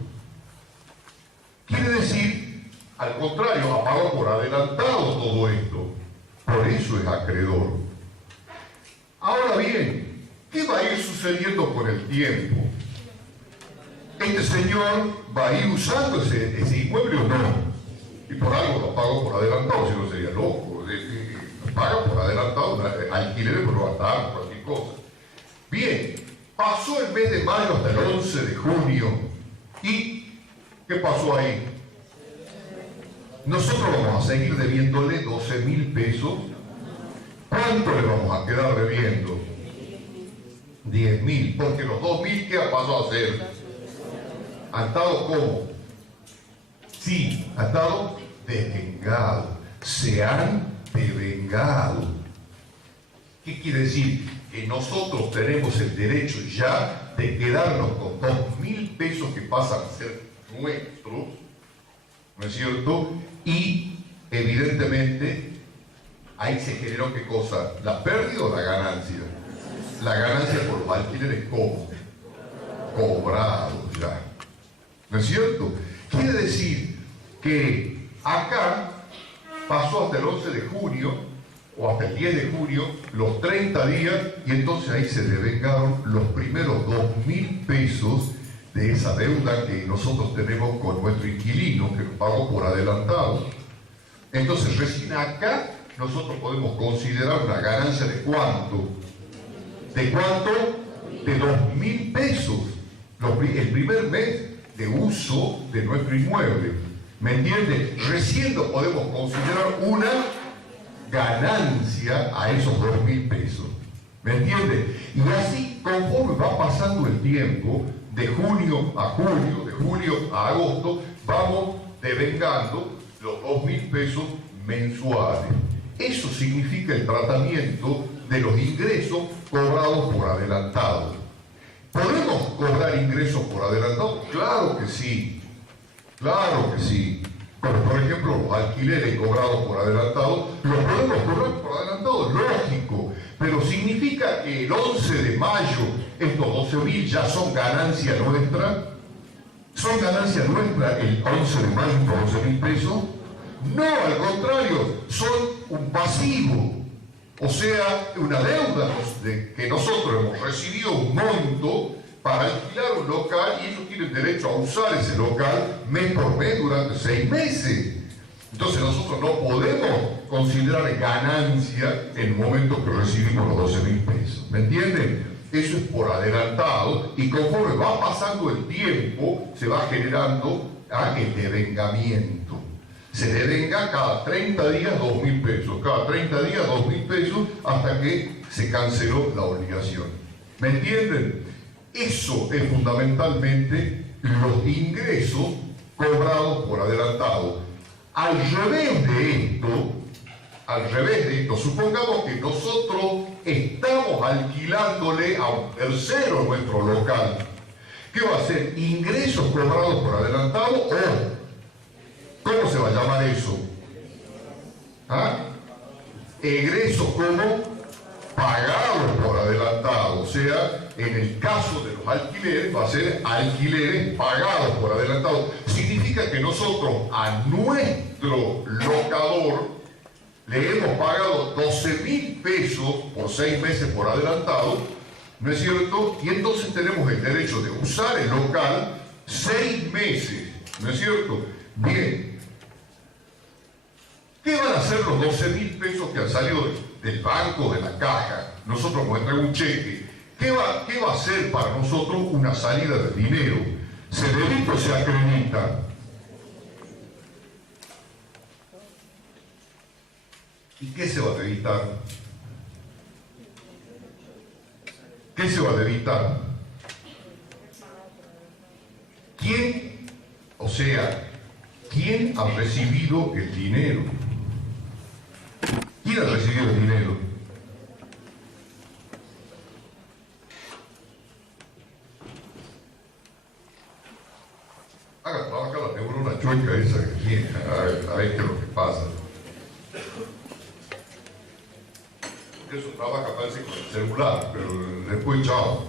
Quiere decir, al contrario, ha pagado por adelantado todo esto. Por eso es acreedor. Ahora bien, ¿qué va a ir sucediendo con el tiempo? Este señor va a ir usando ese inmueble o no. Y por algo lo pagó por adelantado, si no sería loco. Lo paga por adelantado, alquiler por adelantado, cualquier cosa. Bien, pasó el mes de mayo hasta el 11 de junio. ¿Y qué pasó ahí? Nosotros vamos a seguir debiéndole 12.000 pesos. ¿Cuánto le vamos a quedar debiendo? 10.000, porque los 2.000 ¿qué ha pasado a ser? ¿Ha estado cómo? Sí, ha estado devengado. Se han devengado. ¿Qué quiere decir? Que nosotros tenemos el derecho ya de quedarnos con 2.000 pesos que pasan a ser nuestros, ¿no es cierto? Y evidentemente ahí se generó ¿qué cosa? ¿La pérdida o la ganancia? La ganancia por los alquileres ¿cómo? Cobrados ya. ¿No es cierto? Quiere decir que acá pasó hasta el 11 de junio o hasta el 10 de junio los 30 días y entonces ahí se devengaron los primeros 2.000 pesos de esa deuda que nosotros tenemos con nuestro inquilino que nos pagó por adelantado. Entonces recién acá nosotros podemos considerar una ganancia de ¿cuánto? ¿De cuánto? De 2.000 pesos el primer mes de uso de nuestro inmueble. ¿Me entiende? Recién lo podemos considerar una ganancia a esos 2.000 pesos. ¿Me entiende? Y así, conforme va pasando el tiempo, de junio a julio, de julio a agosto, vamos devengando los 2.000 pesos mensuales. Eso significa el tratamiento de los ingresos cobrados por adelantado. ¿Podemos cobrar ingresos por adelantado? Claro que sí. Claro que sí. Como por ejemplo los alquileres cobrados por adelantado, los podemos cobrar por adelantado, lógico. Pero significa que el 11 de mayo estos 12.000 ya son ganancia nuestra. ¿Son ganancia nuestra el 11 de mayo estos 12.000 pesos? No, al contrario, son un pasivo. O sea, una deuda de que nosotros hemos recibido un monto para alquilar un local y ellos tienen derecho a usar ese local mes por mes durante 6 meses. Entonces nosotros no podemos considerar ganancia en el momento que recibimos los 12.000 pesos. ¿Me entienden? Eso es por adelantado y conforme va pasando el tiempo se va generando el devengamiento. Se devenga cada 30 días 2.000 pesos, cada 30 días 2.000 pesos hasta que se canceló la obligación. ¿Me entienden? Eso es fundamentalmente los ingresos cobrados por adelantado. Al revés de esto, supongamos que nosotros estamos alquilándole a un tercero nuestro local. ¿Qué va a ser? ¿Ingresos cobrados por adelantado o cómo se va a llamar eso? ¿Ah? Egreso como pagado por adelantado, o sea, en el caso de los alquileres va a ser alquileres pagados por adelantado. Significa que nosotros a nuestro locador le hemos pagado 12.000 pesos por 6 meses por adelantado, ¿no es cierto? Y entonces tenemos el derecho de usar el local 6 meses, ¿no es cierto? Bien, ¿qué van a hacer los 12.000 pesos que han salido del banco, de la caja? Nosotros nos trae un cheque. ¿Qué va a hacer para nosotros una salida de dinero? ¿Se debita o se acredita? ¿Y qué se va a debitar? ¿Qué se va a debitar? ¿Quién, o sea, quién ha recibido el dinero? ¿Quién ha recibido el dinero? Haga trabajar la neurona chueca esa que tiene, a ver qué es lo que pasa. Eso trabaja, parece, con el celular, pero después chao.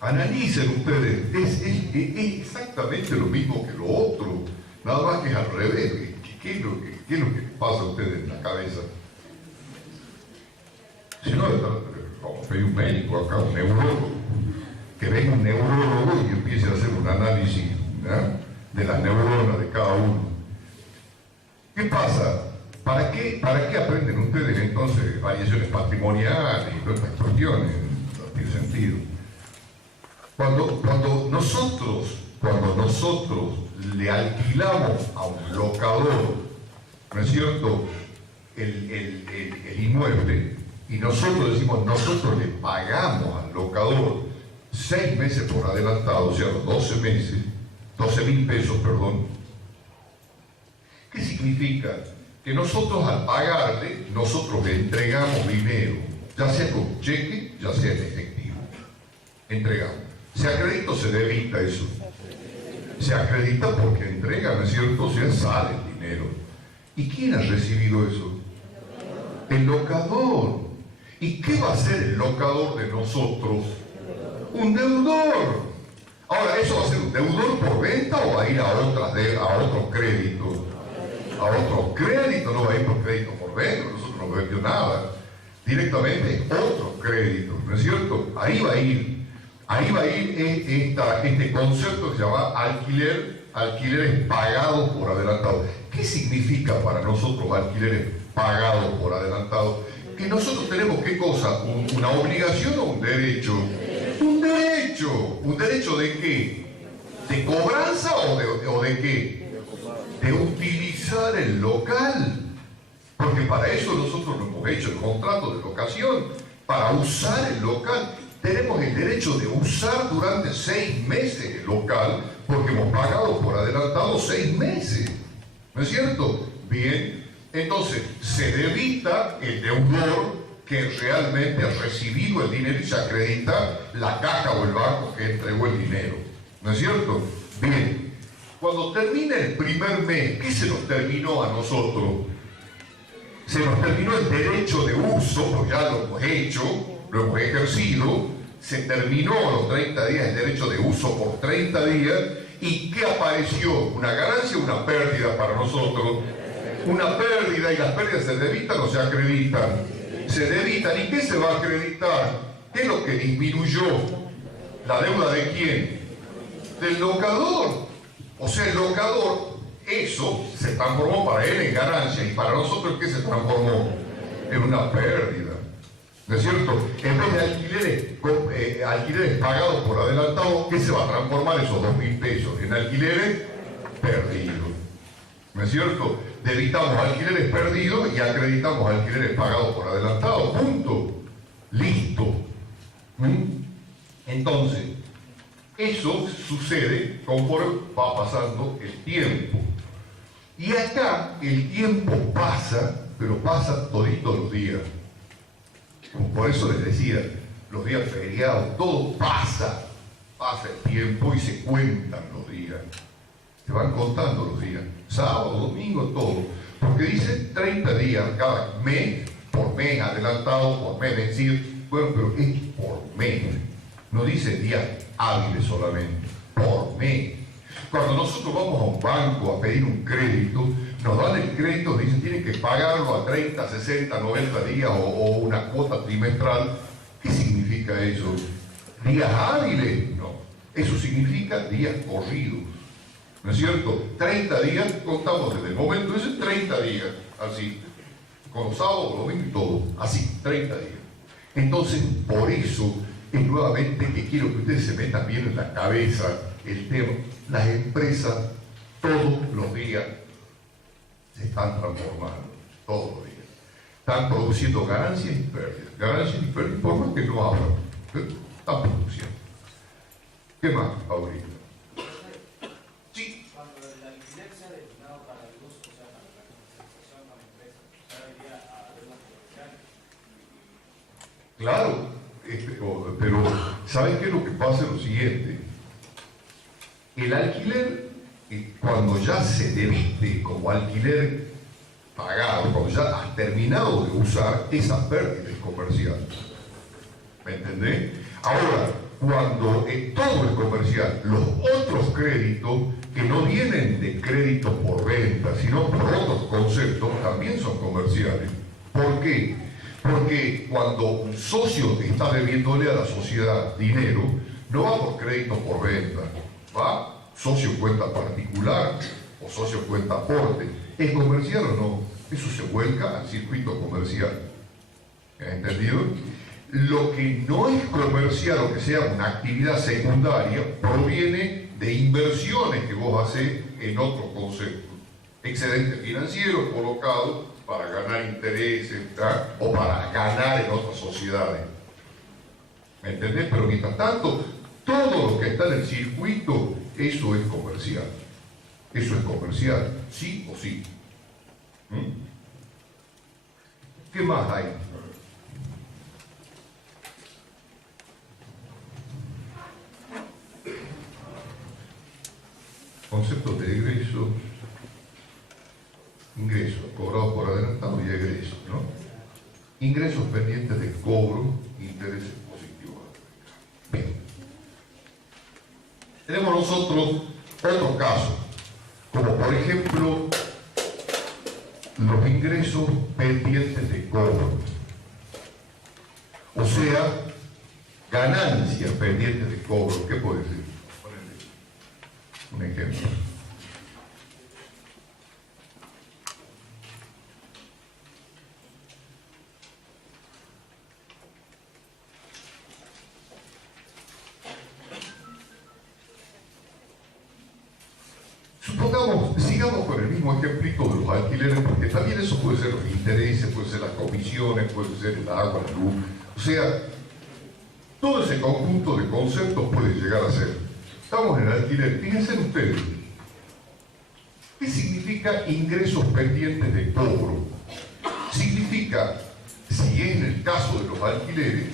Analicen ustedes, es exactamente lo mismo que lo otro, nada más que es al revés. ¿Qué es lo que pasa a ustedes en la cabeza? Si no, vamos a pedir un médico acá, un neurólogo, que venga un neurólogo y empiece a hacer un análisis, ¿eh?, de las neuronas de cada uno. ¿Qué pasa? ¿Para qué aprenden ustedes entonces variaciones patrimoniales y todas estas cuestiones? No tiene sentido. Cuando nosotros le alquilamos a un locador, ¿no es cierto?, el inmueble, y nosotros decimos, nosotros le pagamos al locador 6 meses por adelantado, o sea, los 12.000 pesos, perdón. ¿Qué significa? Que nosotros al pagarle, nosotros le entregamos dinero, ya sea con cheque, ya sea en efectivo. Entregamos. ¿Se acredita o se debita eso? Se acredita porque entrega, ¿no es cierto? O sea, sale el dinero. ¿Y quién ha recibido eso? El locador. ¿Y qué va a hacer el locador de nosotros? Un deudor. Ahora, ¿eso va a ser un deudor por venta o va a ir a otros créditos? A otro crédito, no va a ir por crédito por venta, nosotros no vendió nada. Directamente otro crédito, ¿no es cierto? Ahí va a ir este concepto que se llama alquileres pagados por adelantado. ¿Qué significa para nosotros alquileres pagados por adelantado? Que nosotros tenemos, ¿qué cosa? ¿Una obligación o un derecho? Un derecho. ¿Un derecho de qué? ¿De cobranza o de qué? De utilizar el local. Porque para eso nosotros no hemos hecho el contrato de locación, para usar el local. Tenemos el derecho de usar durante 6 meses el local, porque hemos pagado por adelantado 6 meses. ¿No es cierto? Bien, entonces se debita el deudor que realmente ha recibido el dinero y se acredita la caja o el banco que entregó el dinero. ¿No es cierto? Bien, cuando termina el primer mes, ¿qué se nos terminó a nosotros? Se nos terminó el derecho de uso, porque ya lo hemos hecho, lo hemos ejercido, se terminó a los 30 días el derecho de uso por 30 días, ¿y qué apareció? ¿Una ganancia o una pérdida para nosotros? Una pérdida, y las pérdidas se debitan o se acreditan. Se debitan, ¿y qué se va a acreditar? ¿Qué es lo que disminuyó? ¿La deuda de quién? Del locador. O sea, el locador, eso se transformó para él en ganancia, y para nosotros, ¿qué se transformó? En una pérdida. ¿No es cierto? En vez de alquileres pagados por adelantado, ¿qué se va a transformar esos 2.000 pesos? En alquileres perdidos. ¿No es cierto? Debitamos alquileres perdidos y acreditamos alquileres pagados por adelantado. Punto. Listo. Entonces, eso sucede conforme va pasando el tiempo. Y acá el tiempo pasa, pero pasa toditos los días. Por eso les decía, los días feriados, todo pasa el tiempo y se cuentan los días. Se van contando los días, sábado, domingo, todo. Porque dice 30 días cada mes, por mes adelantado, por mes vencido. Bueno, pero es por mes. No dice días hábiles solamente, por mes. Cuando nosotros vamos a un banco a pedir un crédito, nos dan el crédito, dicen tienen que pagarlo a 30, 60, 90 días o una cuota trimestral. ¿Qué significa eso? ¿Días hábiles? No. Eso significa días corridos. ¿No es cierto? 30 días, contamos desde el momento ese 30 días, así, con los sábados, domingos y todo, así, 30 días. Entonces, por eso es nuevamente que quiero que ustedes se metan bien en la cabeza el tema. Las empresas todos los días se están transformando, todos los días. Están produciendo ganancias y pérdidas, por más que no hablan, pero están produciendo. ¿Qué más, Paulina? Sí. Cuando el alquiler sea destinado para el uso, o sea, para la comercialización con la empresa, ya debería haber una comercial. Claro, pero ¿saben qué es lo que pasa? Lo siguiente. El alquiler, cuando ya se debite como alquiler pagado, cuando ya has terminado de usar, esa pérdida es comercial. ¿Me entendés? Ahora, cuando todo es comercial, los otros créditos que no vienen de créditos por venta, sino por otros conceptos, también son comerciales. ¿Por qué? Porque cuando un socio está debiéndole a la sociedad dinero, no va por crédito por venta, va socio cuenta particular o socio cuenta aporte. ¿Es comercial o no? Eso se vuelca al circuito comercial. ¿Me has entendido? Lo que no es comercial o que sea una actividad secundaria proviene de inversiones que vos hacés en otros conceptos. Excedente financiero colocado para ganar intereses, ¿tá? O para ganar en otras sociedades. ¿Me entendés? Pero mientras tanto, todo lo que está en el circuito, eso es comercial. Eso es comercial, sí o sí. ¿Qué más hay? Conceptos de egresos, ingresos cobrados por adelantado y egresos, ¿no? Ingresos pendientes de cobro, intereses positivos. Bien. Tenemos nosotros otro caso, como por ejemplo los ingresos pendientes de cobro, o sea, ganancias pendientes de cobro. ¿Qué puede ser? Un ejemplo. Supongamos, sigamos con el mismo ejemplito de los alquileres, porque también eso puede ser los intereses, puede ser las comisiones, puede ser el agua, la luz. O sea, todo ese conjunto de conceptos puede llegar a ser. Estamos en el alquiler. Fíjense ustedes, ¿qué significa ingresos pendientes de cobro? Significa, si es en el caso de los alquileres,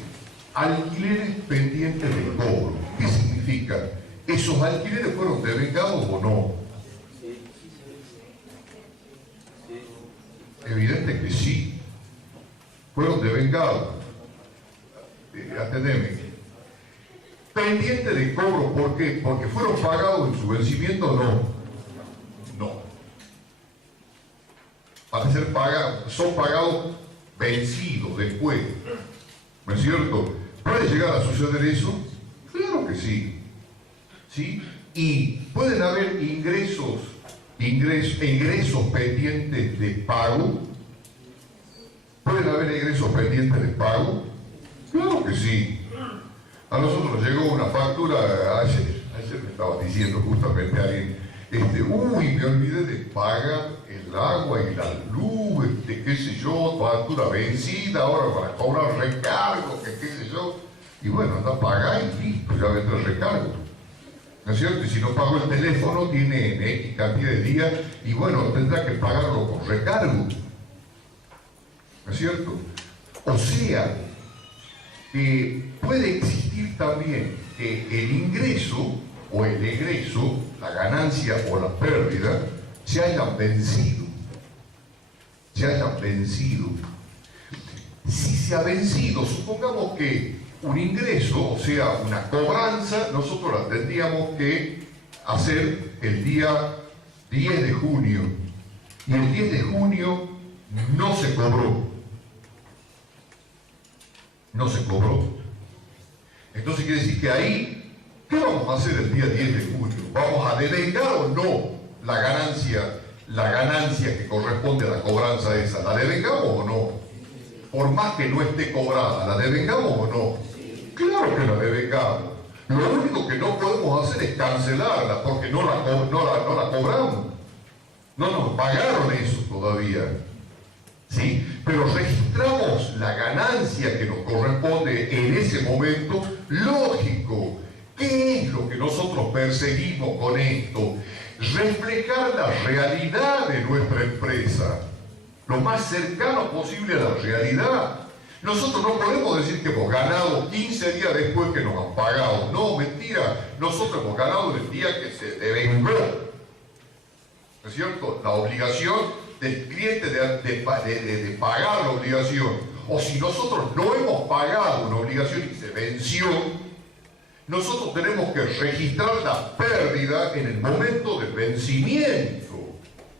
alquileres pendientes de cobro. ¿Qué significa? ¿Esos alquileres fueron devengados o no? Evidente que sí. Fueron devengados. Atendeme. Pendiente de cobro, ¿por qué? Porque fueron pagados en su vencimiento o no. No. Para ser pagados, son pagados vencidos después. ¿No es cierto? ¿Puede llegar a suceder eso? Claro que sí. ¿Sí? Y pueden haber ingresos pendientes de pago. ¿Pueden haber ingresos pendientes de pago? Claro que sí. A nosotros nos llegó una factura, ayer me estaba diciendo justamente alguien, uy, me olvidé de pagar el agua y la luz, qué sé yo, factura vencida, ahora para cobrar recargo, qué sé yo. Y bueno, anda a pagar y listo, ya vendrá el recargo. ¿No es cierto? Y si no pago el teléfono, tiene X cantidad de días, y bueno, tendrá que pagarlo con recargo. ¿No es cierto? O sea, puede existir también que el ingreso o el egreso, la ganancia o la pérdida, se hayan vencido. se hayan vencido. Si se ha vencido, supongamos que un ingreso, o sea, una cobranza, nosotros la tendríamos que hacer el día 10 de junio. Y el 10 de junio no se cobró. No se cobró. Entonces quiere decir que ahí, ¿qué vamos a hacer el día 10 de junio? ¿Vamos a devengar o no la ganancia que corresponde a la cobranza esa? ¿La devengamos o no? Por más que no esté cobrada, ¿la devengamos o no? Claro que la devengamos. Lo único que no podemos hacer es cancelarla porque no la cobramos. No nos pagaron eso todavía. ¿Sí? Pero registramos la ganancia que nos corresponde en ese momento. Lógico. ¿Qué es lo que nosotros perseguimos con esto? Reflejar la realidad de nuestra empresa, lo más cercano posible a la realidad. Nosotros no podemos decir que hemos ganado 15 días después que nos han pagado. No, mentira. Nosotros hemos ganado el día que se devengó. ¿No es cierto? La obligación del cliente de pagar la obligación. O si nosotros no hemos pagado una obligación y se venció, nosotros tenemos que registrar la pérdida en el momento del vencimiento.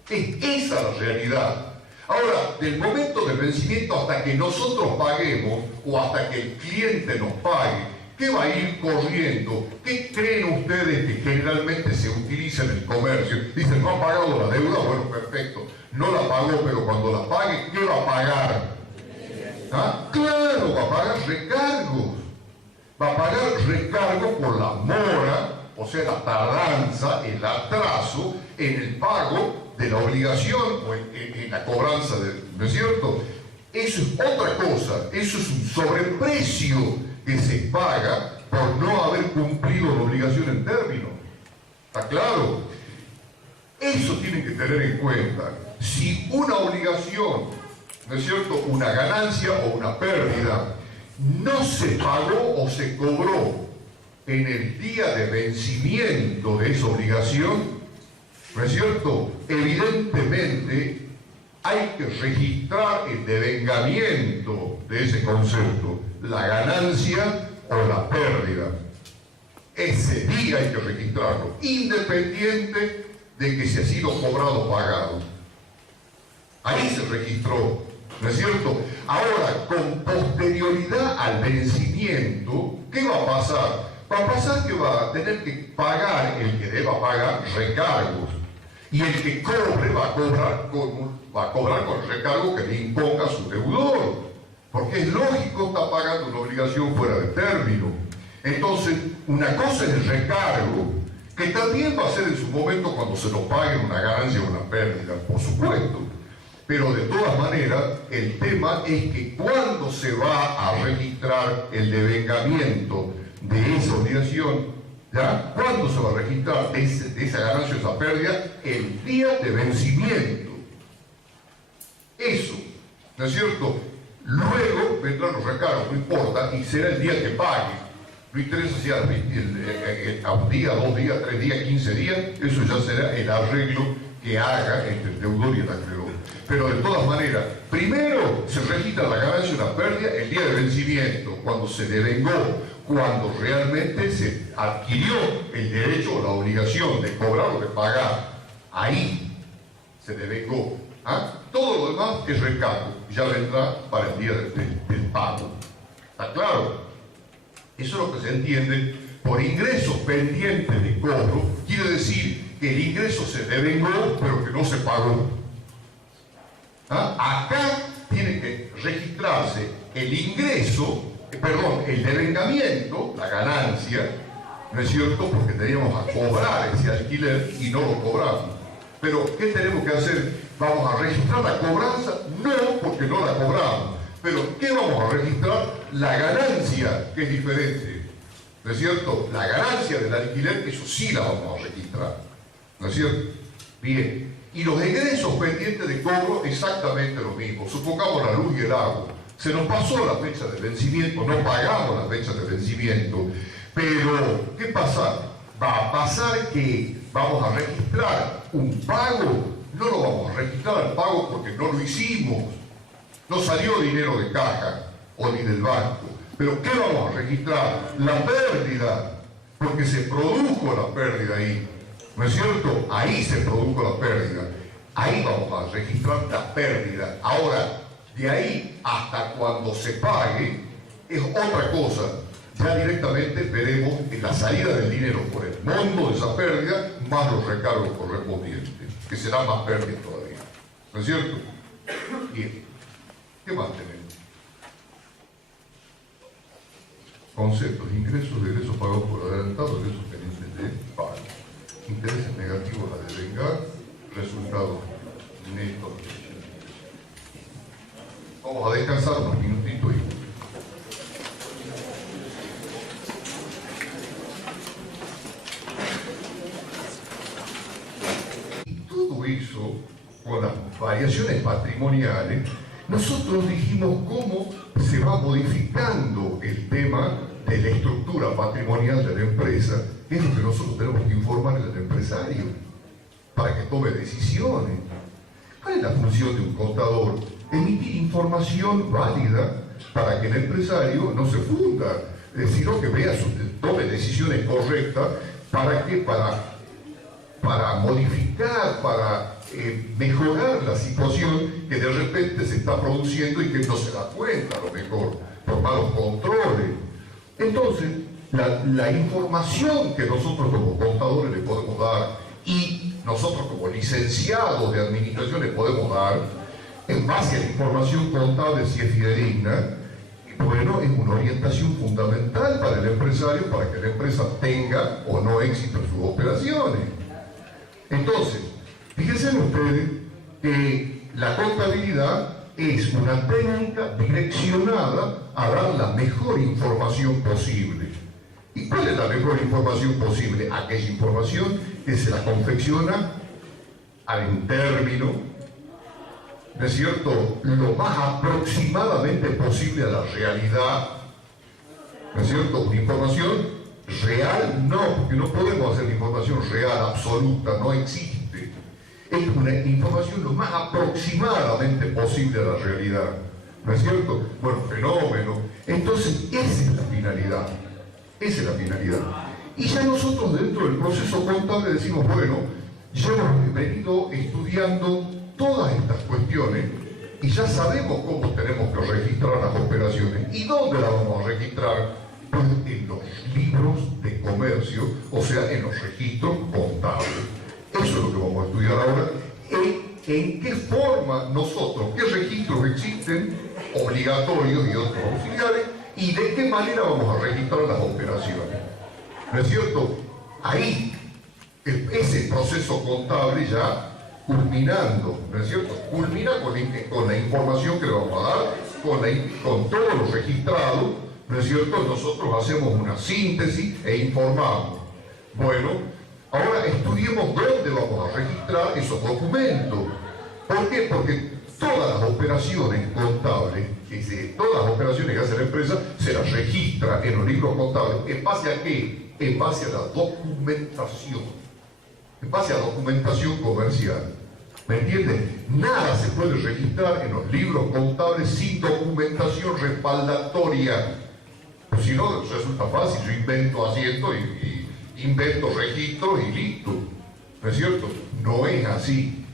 Es esa la realidad. Ahora, del momento del vencimiento hasta que nosotros paguemos o hasta que el cliente nos pague, ¿qué va a ir corriendo? ¿Qué creen ustedes que generalmente se utiliza en el comercio? Dicen, no ha pagado la deuda, bueno, perfecto. No la pagó, pero cuando la pague, ¿qué va a pagar? ¿Ah? Claro, va a pagar recargos. Va a pagar recargos por la mora, o sea, la tardanza, el atraso en el pago de la obligación o en la cobranza, ¿no es cierto? Eso es otra cosa, eso es un sobreprecio que se paga por no haber cumplido la obligación en término. ¿Está claro? Eso tienen que tener en cuenta. Si una obligación, ¿no es cierto?, una ganancia o una pérdida, no se pagó o se cobró en el día de vencimiento de esa obligación, ¿no es cierto?, evidentemente hay que registrar el devengamiento de ese concepto, la ganancia o la pérdida. Ese día hay que registrarlo, independiente de que se ha sido cobrado o pagado. Ahí se registró, ¿no es cierto? Ahora, con posterioridad al vencimiento, ¿qué va a pasar? Va a pasar que va a tener que pagar el que deba pagar recargos. Y el que cobre va a cobrar con el recargo que le imponga su deudor. Porque es lógico, está pagando una obligación fuera de término. Entonces, una cosa es el recargo, que también va a ser en su momento cuando se nos pague una ganancia o una pérdida, por supuesto. Pero de todas maneras, el tema es que cuando se va a registrar el devengamiento de esa obligación, ¿ya? ¿Cuándo se va a registrar de esa ganancia o esa pérdida? El día de vencimiento. Eso, ¿no es cierto? Luego vendrán los recargos, no importa, y será el día que pague. No interesa si a un día, 2 días, 3 días, 15 días, eso ya será el arreglo que haga entre el deudor y el acreedor. Pero de todas maneras, primero se registra la ganancia o la pérdida el día de vencimiento, cuando se devengó, cuando realmente se adquirió el derecho o la obligación de cobrar o de pagar. Ahí se devengó. ¿Ah? Todo lo demás es recargo, ya vendrá para el día del pago. ¿Está claro? Eso es lo que se entiende por ingresos pendientes de cobro. Quiere decir que el ingreso se devengó, pero que no se pagó. ¿Ah? Acá tiene que registrarse el ingreso, el devengamiento, la ganancia, ¿no es cierto? Porque teníamos a cobrar ese alquiler y no lo cobramos. Pero, ¿qué tenemos que hacer? ¿Vamos a registrar la cobranza? No, porque no la cobramos. Pero, ¿qué vamos a registrar? La ganancia, que es diferente. ¿No es cierto? La ganancia del alquiler, eso sí la vamos a registrar. ¿No es cierto? Bien. Y los egresos pendientes de cobro, exactamente lo mismo. Supongamos la luz y el agua. Se nos pasó la fecha de vencimiento, no pagamos la fecha de vencimiento. Pero, ¿qué pasa? Va a pasar que vamos a registrar un pago no lo vamos a registrar al pago porque no lo hicimos. No salió dinero de caja o ni del banco. Pero ¿qué vamos a registrar? La pérdida, porque se produjo la pérdida ahí. ¿No es cierto? Ahí se produjo la pérdida. Ahí vamos a registrar la pérdida. Ahora, de ahí hasta cuando se pague, es otra cosa. Ya directamente veremos en la salida del dinero por el monto de esa pérdida, más los recargos correspondientes, que será más pérdida todavía. ¿No es cierto? Bien. ¿Qué más tenemos? Conceptos: ingresos, egresos pagados por adelantado, egresos pendientes de pago. Intereses negativos a devengar, resultados netos. Vamos a descansar unos minutitos y todo eso, con las variaciones patrimoniales, nosotros dijimos cómo se va modificando el tema de la estructura patrimonial de la empresa. Es lo que nosotros tenemos que informar al empresario para que tome decisiones. ¿Cuál es la función de un contador? Emitir información válida para que el empresario no se funda, sino que tome decisiones correctas. ¿Para qué? Para modificar, para mejorar la situación que de repente se está produciendo y que no se da cuenta, a lo mejor, por malos controles. Entonces, la información que nosotros como contadores le podemos dar y nosotros como licenciados de administración le podemos dar, en base a la información contable, si es fidedigna, bueno, es una orientación fundamental para el empresario, para que la empresa tenga o no éxito en sus operaciones. Entonces, fíjense ustedes que la contabilidad es una técnica direccionada a dar la mejor información posible. ¿Y cuál es la mejor información posible? Aquella información que se la confecciona en término, ¿no es cierto?, lo más aproximadamente posible a la realidad, ¿no es cierto? Una información real, no, porque no podemos hacer información real, absoluta, no existe. Es una información lo más aproximadamente posible a la realidad, ¿no es cierto? Bueno, fenómeno. Entonces, esa es la finalidad. Esa es la finalidad. Y ya nosotros dentro del proceso contable decimos, bueno, ya hemos venido estudiando todas estas cuestiones y ya sabemos cómo tenemos que registrar las operaciones. ¿Y dónde las vamos a registrar? Pues en los libros de comercio, o sea, en los registros contables. Eso es lo que vamos a estudiar ahora. ¿En qué forma nosotros, qué registros existen, obligatorios y otros auxiliares, y de qué manera vamos a registrar las operaciones? ¿No es cierto? Ahí, ese proceso contable ya culminando, ¿no es cierto? Culmina con la información que le vamos a dar, con todo lo registrado, ¿no es cierto? Nosotros hacemos una síntesis e informamos. Bueno, ahora estudiemos dónde vamos a registrar esos documentos. ¿Por qué? Porque todas las operaciones contables, todas las operaciones que hace la empresa, se las registra en los libros contables. ¿En base a qué? En base a la documentación. En base a documentación comercial. ¿Me entienden? Nada se puede registrar en los libros contables sin documentación respaldatoria. Pues si no, resulta fácil, yo invento asientos y invento registros y listo. ¿No es cierto? No es así.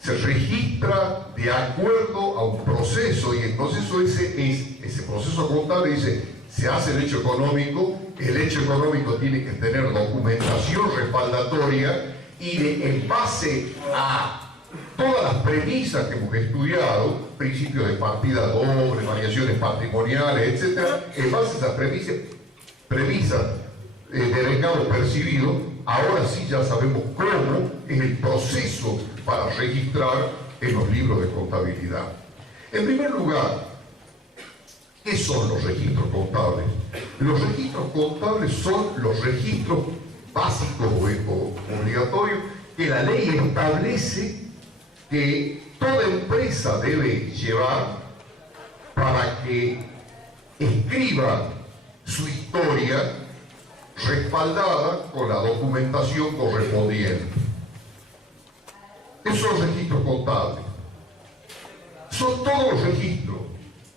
Se registra de acuerdo a un proceso y el proceso ese proceso contable dice, se hace el hecho económico tiene que tener documentación respaldatoria y en base a todas las premisas que hemos estudiado, principios de partida doble, variaciones patrimoniales, etc., en base a esas premisas de mercado percibido, ahora sí ya sabemos cómo es el proceso para registrar en los libros de contabilidad. En primer lugar, ¿qué son los registros contables? Los registros contables son los registros básicos o obligatorios que la ley establece que toda empresa debe llevar para que escriba su historia respaldada con la documentación correspondiente. Esos son registros contables. Son todos los registros.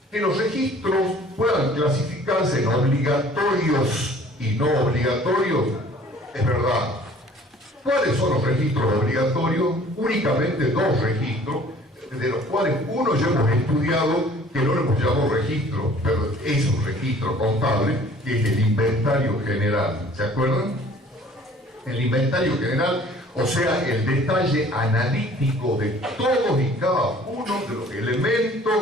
Que los registros puedan clasificarse en obligatorios y no obligatorios, es verdad. ¿Cuáles son los registros obligatorios? Únicamente dos registros, de los cuales uno ya hemos estudiado, que no lo hemos llamado registro, pero es un registro contable, que es el inventario general. ¿Se acuerdan? El inventario general, o sea, el detalle analítico de todos y cada uno de los elementos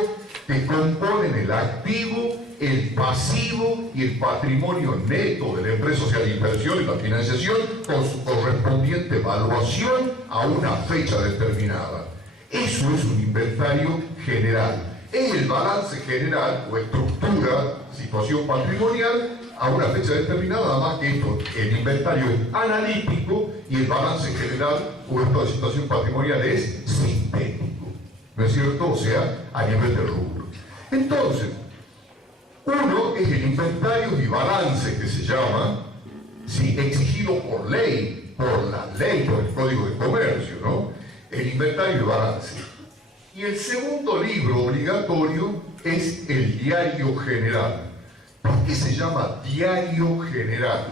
que componen el activo, el pasivo y el patrimonio neto de la empresa, o sea, la inversión y la financiación, con su correspondiente evaluación a una fecha determinada. Eso es un inventario general. Es el balance general o estructura, situación patrimonial, a una fecha determinada, nada más que esto, el inventario es analítico y el balance general o esta situación patrimonial es sintético, ¿no es cierto? O sea, a nivel de rubro. Entonces, uno es el inventario y balance que se llama, sí, exigido por ley, por la ley, por el Código de Comercio, ¿no? El inventario y balance. Y el segundo libro obligatorio es el diario general. ¿Por qué se llama diario general?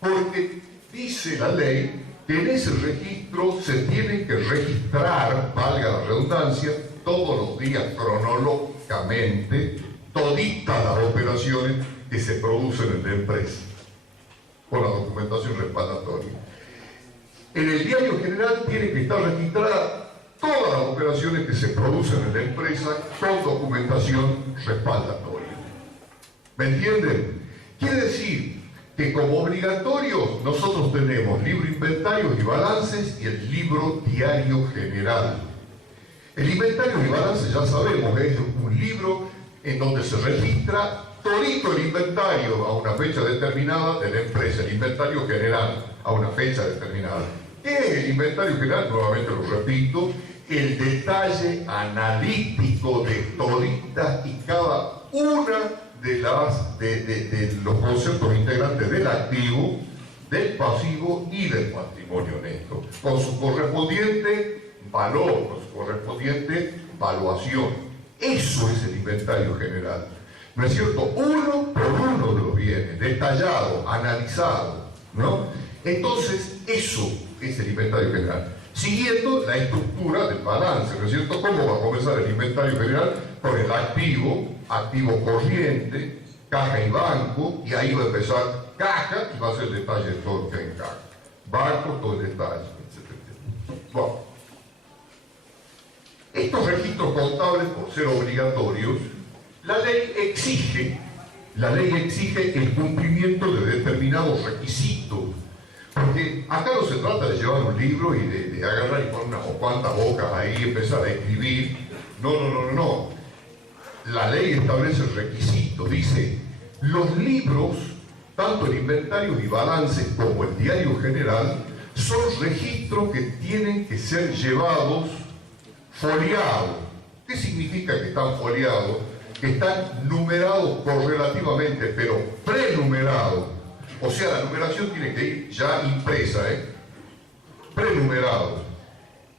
Porque dice la ley que en ese registro se tienen que registrar, valga la redundancia, todos los días cronológicamente, toditas las operaciones que se producen en la empresa, con la documentación respaldatoria. En el diario general tiene que estar registrada todas las operaciones que se producen en la empresa con documentación respaldatoria. ¿Me entienden? Quiere decir que como obligatorio nosotros tenemos libro inventarios y balances y el libro diario general. El inventario y balance, ya sabemos, es un libro en donde se registra todito el inventario a una fecha determinada de la empresa, el inventario general a una fecha determinada. ¿Qué es el inventario general? Nuevamente lo repito, el detalle analítico de toditas y cada una de los conceptos integrantes del activo, del pasivo y del patrimonio neto, con su correspondiente valor, con su correspondiente valuación. Eso es el inventario general, ¿no es cierto? Uno por uno de los bienes, detallado, analizado, ¿no? Entonces, eso es el inventario general. Siguiendo la estructura del balance, ¿no es cierto? ¿Cómo va a comenzar el inventario general? Con el activo corriente, caja y banco, y ahí va a empezar caja y va a ser el detalle de todo lo que hay en caja. Banco, todo el detalle, etc. Bueno, estos registros contables, por ser obligatorios, la ley exige el cumplimiento de determinados requisitos. Porque acá no se trata de llevar un libro y de agarrar y poner unas o cuantas hojas ahí y empezar a escribir. No. La ley establece el requisito, dice, los libros, tanto el inventario y balance como el diario general, son registros que tienen que ser llevados foliados. ¿Qué significa que están foliados? Que están numerados correlativamente, pero prenumerados. O sea, la numeración tiene que ir ya impresa, prenumerado.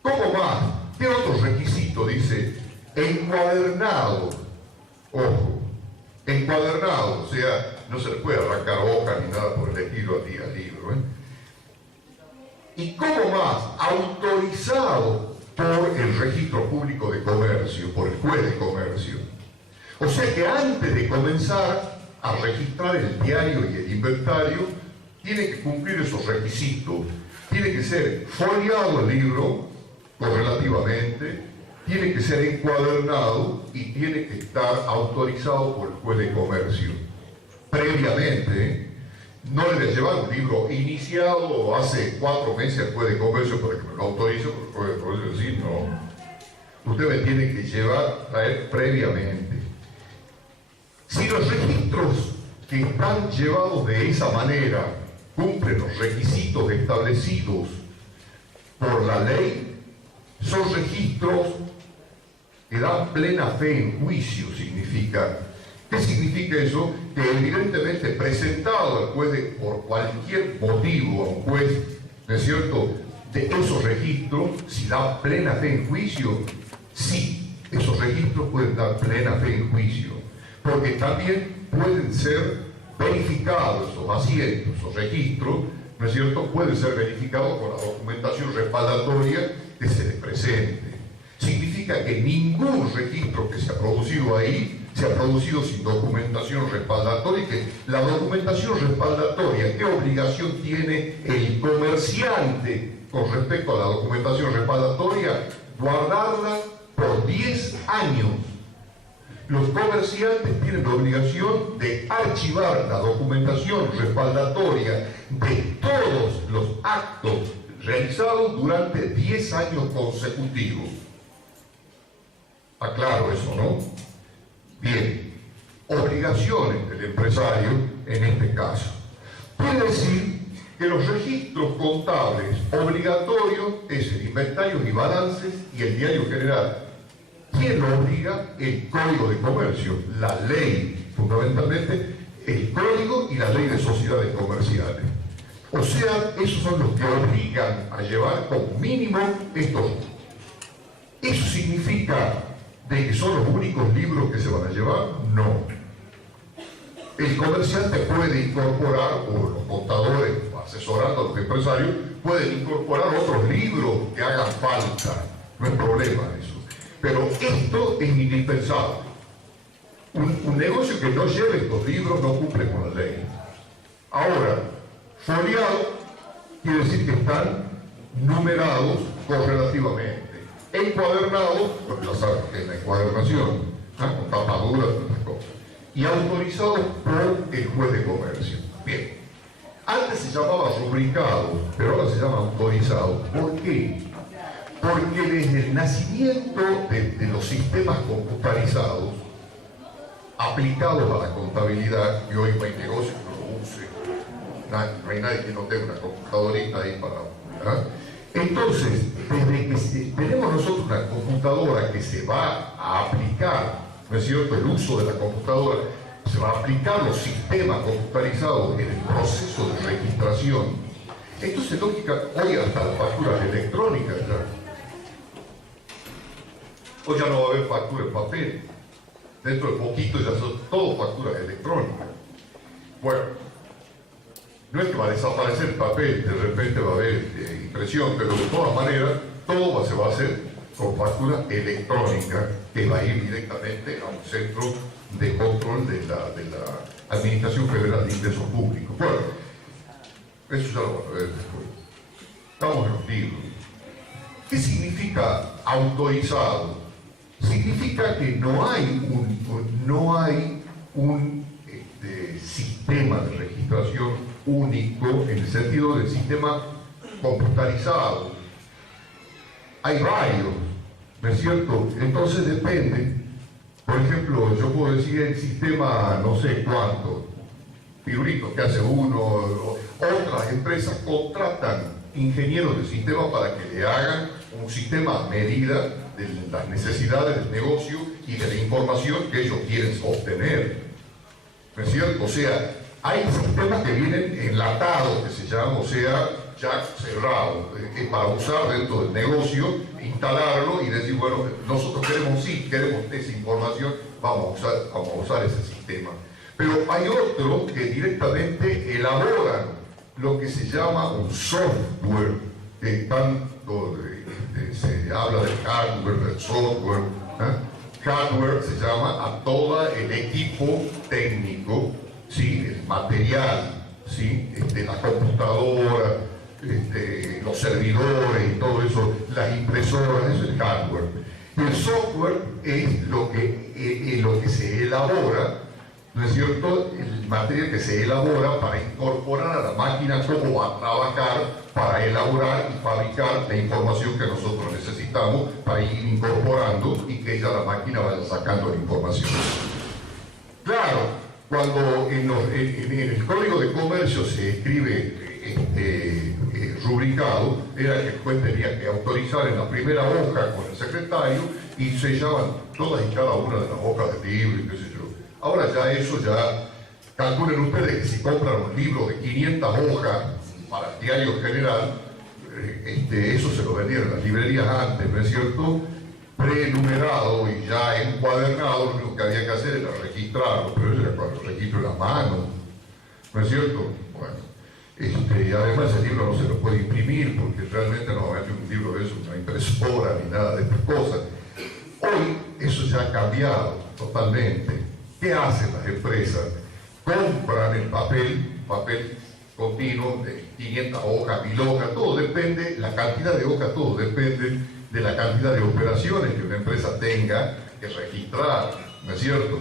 ¿Cómo más? ¿Qué otro requisito? Dice, encuadernado. Ojo, encuadernado, o sea, no se le puede arrancar hoja ni nada por el estilo al libro. ¿Y cómo más? Autorizado por el Registro Público de Comercio, por el juez de comercio. O sea que antes de comenzar a registrar el diario y el inventario, tiene que cumplir esos requisitos. Tiene que ser foliado el libro, correlativamente, tiene que ser encuadernado y tiene que estar autorizado por el juez de comercio. Previamente, no le voy a llevar un libro iniciado hace 4 meses al juez de comercio para que me lo autorice, porque el juez de comercio decir no. Usted me tiene que traer previamente. Si los registros que están llevados de esa manera cumplen los requisitos establecidos por la ley, son registros que dan plena fe en juicio, significa. ¿Qué significa eso? Que evidentemente presentado al juez por cualquier motivo a un juez, ¿no es cierto?, de esos registros, si dan plena fe en juicio, sí, esos registros pueden dar plena fe en juicio, porque también pueden ser verificados esos asientos, esos registros, ¿no es cierto?, pueden ser verificados con la documentación respaldatoria que se les presente. Significa que ningún registro que se ha producido ahí se ha producido sin documentación respaldatoria, y que la documentación respaldatoria, ¿qué obligación tiene el comerciante con respecto a la documentación respaldatoria? Guardarla por 10 años. Los comerciantes tienen la obligación de archivar la documentación respaldatoria de todos los actos realizados durante 10 años consecutivos. Está claro eso, ¿no? Bien, obligaciones del empresario en este caso. Quiere decir que los registros contables obligatorios es el inventario y balances y el diario general. ¿Quién lo obliga? El Código de Comercio, la ley, fundamentalmente el Código y la Ley de Sociedades Comerciales. O sea, esos son los que obligan a llevar como mínimo estos. ¿Eso significa de que son los únicos libros que se van a llevar? No. El comerciante puede incorporar, o los contadores asesorando a los empresarios, pueden incorporar otros libros que hagan falta. No es problema eso. Pero esto es indispensable. Un negocio que no lleve estos libros no cumple con la ley. Ahora, foliado quiere decir que están numerados correlativamente. Encuadernados, porque ya saben que es la encuadernación, con tapaduras y otras cosas. Y autorizados por el juez de comercio. Bien. Antes se llamaba rubricado, pero ahora se llama autorizado. ¿Por qué? Porque desde el nacimiento de los sistemas computarizados aplicados a la contabilidad, que hoy no hay negocio que no lo use, no hay nadie que no tenga una computadorita ahí para... ¿verdad? Entonces, desde que tenemos nosotros una computadora que se va a aplicar, ¿no es cierto?, el uso de la computadora, se va a aplicar los sistemas computarizados en el proceso de registración. Entonces, lógica, hoy hasta las facturas electrónicas ya. Hoy ya no va a haber factura en papel. Dentro de poquito ya son todo facturas electrónicas. Bueno, no es que va a desaparecer el papel, de repente va a haber impresión, pero de todas maneras todo se va a hacer con factura electrónica que va a ir directamente a un centro de control de la Administración Federal de Ingresos Públicos. Bueno, eso ya lo van a ver después. Estamos en los libros. ¿Qué significa autorizado? Significa que no hay un sistema de registración único en el sentido del sistema computarizado. Hay varios, ¿no es cierto? Entonces depende. Por ejemplo, yo puedo decir el sistema no sé cuánto, pirulitos que hace uno, otras empresas contratan ingenieros de sistema para que le hagan un sistema a medida de las necesidades del negocio y de la información que ellos quieren obtener. ¿No es cierto? O sea, hay sistemas que vienen enlatados, que se llaman, o sea, ya cerrados, para usar dentro del negocio, instalarlo y decir, bueno, nosotros queremos esa información, vamos a usar ese sistema. Pero hay otros que directamente elaboran lo que se llama un software, que tanto se habla del hardware, del software. Hardware se llama a todo el equipo técnico, ¿sí? El material, ¿sí? La computadora, los servidores y todo eso, las impresoras, eso es el hardware. Y el software es lo que se elabora, ¿no es cierto?, el material que se elabora para incorporar a la máquina cómo va a trabajar para elaborar y fabricar la información que nosotros necesitamos para ir incorporando y que ya la máquina vaya sacando la información. Claro, cuando en el Código de Comercio se escribe rubricado, era que el juez tenía que autorizar en la primera hoja con el secretario y se llaman todas y cada una de las hojas del libro y qué sé yo. Ahora ya eso ya, calculen ustedes que si compran un libro de 500 hojas para el diario general, eso se lo vendían en las librerías antes, ¿no es cierto? Prenumerado y ya encuadernado, lo único que había que hacer era registrarlo, pero eso era cuando registro en la mano, ¿no es cierto? Bueno, y además el libro no se lo puede imprimir porque realmente no va a un libro de eso, una impresora ni nada de estas cosas. Hoy eso ya ha cambiado totalmente. ¿Qué hacen las empresas? Compran el papel continuo de 500 hojas, 1000 hojas, todo depende, la cantidad de hojas, todo depende de la cantidad de operaciones que una empresa tenga que registrar, ¿no es cierto?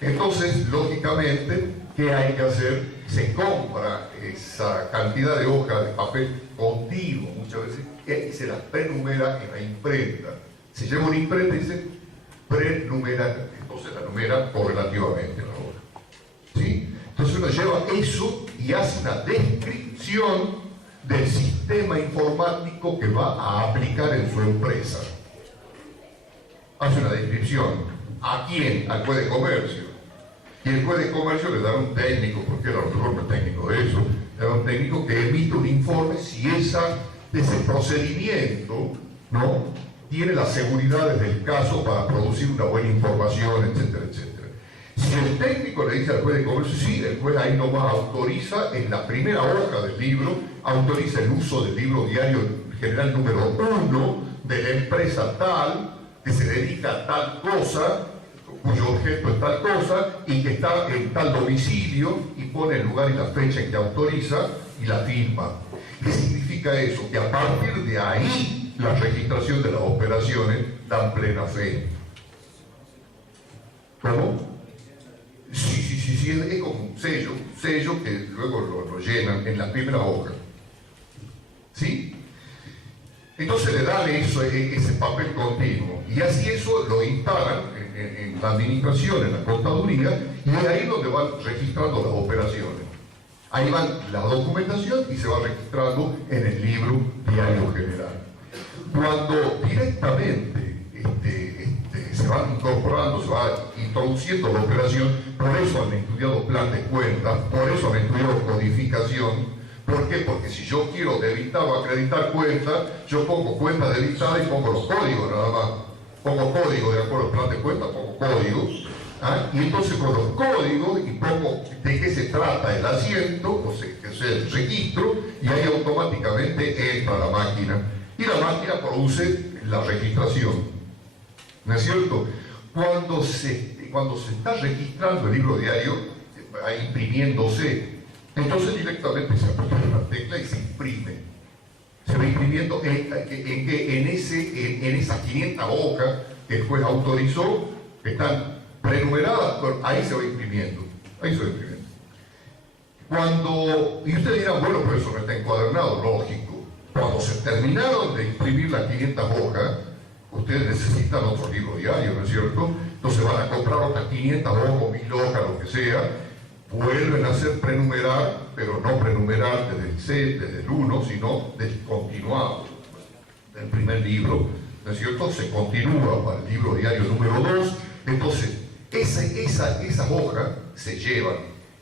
Entonces, lógicamente, ¿qué hay que hacer? Se compra esa cantidad de hojas de papel continuo muchas veces y se las prenumera en la imprenta. Se lleva una imprenta y se prenumera, entonces la numera correlativamente la hoja. ¿Sí? Entonces uno lleva eso y hace una descripción del sistema informático que va a aplicar en su empresa. Hace una descripción. ¿A quién? Al juez de comercio. Y el juez de comercio le da un técnico, porque era un técnico de eso, le da un técnico que emite un informe si ese procedimiento, ¿no?, tiene las seguridades del caso para producir una buena información, etcétera, etcétera. Si el técnico le dice al juez de comercio, sí, el juez ahí nomás autoriza en la primera hoja del libro, autoriza el uso del libro diario general número 1 de la empresa tal, que se dedica a tal cosa, cuyo objeto es tal cosa, y que está en tal domicilio, y pone el lugar y la fecha en que autoriza, y la firma. ¿Qué significa eso? Que a partir de ahí, la registración de las operaciones dan plena fe. ¿Cómo? Sí, es como un sello que luego lo llenan en la primera hoja. ¿Sí? Entonces le dan ese papel continuo, y así eso lo instalan en la administración, en la contaduría, y es ahí donde van registrando las operaciones. Ahí van la documentación y se va registrando en el libro diario general. Cuando directamente se van incorporando, se va introduciendo la operación, por eso han estudiado plan de cuentas, por eso han estudiado codificación. ¿Por qué? Porque si yo quiero debitar o acreditar cuentas, yo pongo cuenta debitada y pongo los códigos nada más. Pongo código de acuerdo al plan de cuentas, pongo código. Y entonces con los códigos y pongo de qué se trata el asiento, o sea, que sea el registro, y ahí automáticamente entra la máquina. Y la máquina produce la registración. ¿No es cierto? Cuando se está registrando el libro diario, imprimiéndose, entonces directamente se aprieta una tecla y se imprime. Se va imprimiendo en esas 500 hojas que el juez autorizó, que están prenumeradas, pero ahí se va imprimiendo. Ahí se va imprimiendo. Y ustedes dirán, bueno, pero eso no está encuadernado, lógico. Cuando se terminaron de imprimir las 500 hojas, ustedes necesitan otro libro diario, ¿no es cierto? Entonces van a comprar otras 500 hojas o 1000 hojas, lo que sea, vuelven a hacer prenumerar, pero no prenumerar desde el 1, sino del continuado del primer libro, ¿no es cierto? Se continúa para el libro diario número 2, entonces esas hojas se llevan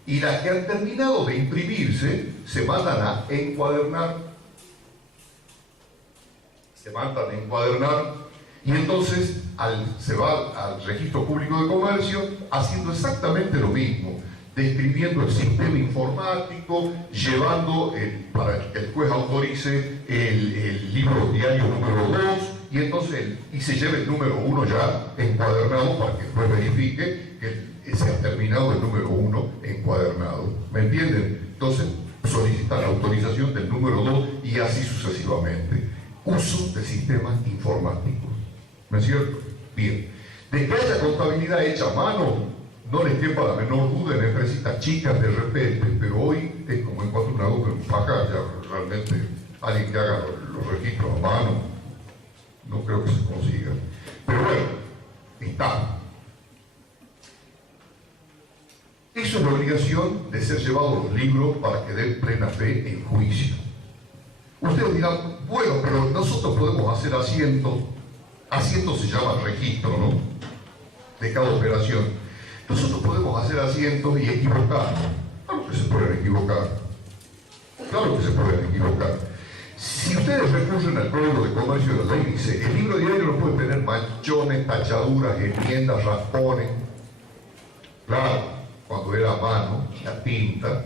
y las que han terminado de imprimirse se mandan a encuadernar. Se mandan a encuadernar y entonces se va al registro público de comercio haciendo exactamente lo mismo, describiendo el sistema informático, llevando para que el juez autorice el libro diario número 2 y entonces se lleve el número 1 ya encuadernado para que el juez verifique que se ha terminado el número 1 encuadernado. ¿Me entienden? Entonces solicita la autorización del número 2 y así sucesivamente. Uso de sistemas informáticos. ¿No es cierto? Bien. De que haya contabilidad hecha a mano, no les quepa la menor duda en empresitas chicas de repente, pero hoy es como encuentro una duda en faja, ya realmente alguien que haga los registros a mano, no creo que se consiga. Pero bueno, está. Eso es la obligación de ser llevados los libros para que den plena fe en juicio. Ustedes dirán, bueno, pero nosotros podemos hacer asientos. Asiento se llama registro, ¿no? De cada operación. Nosotros podemos hacer asientos y equivocarnos. Claro que se pueden equivocar. Claro que se pueden equivocar. Si ustedes ellos recurren al Código de Comercio de la ley. Dice, el libro diario no puede tener manchones, tachaduras, enmiendas, raspones. Claro, cuando era a mano, la tinta,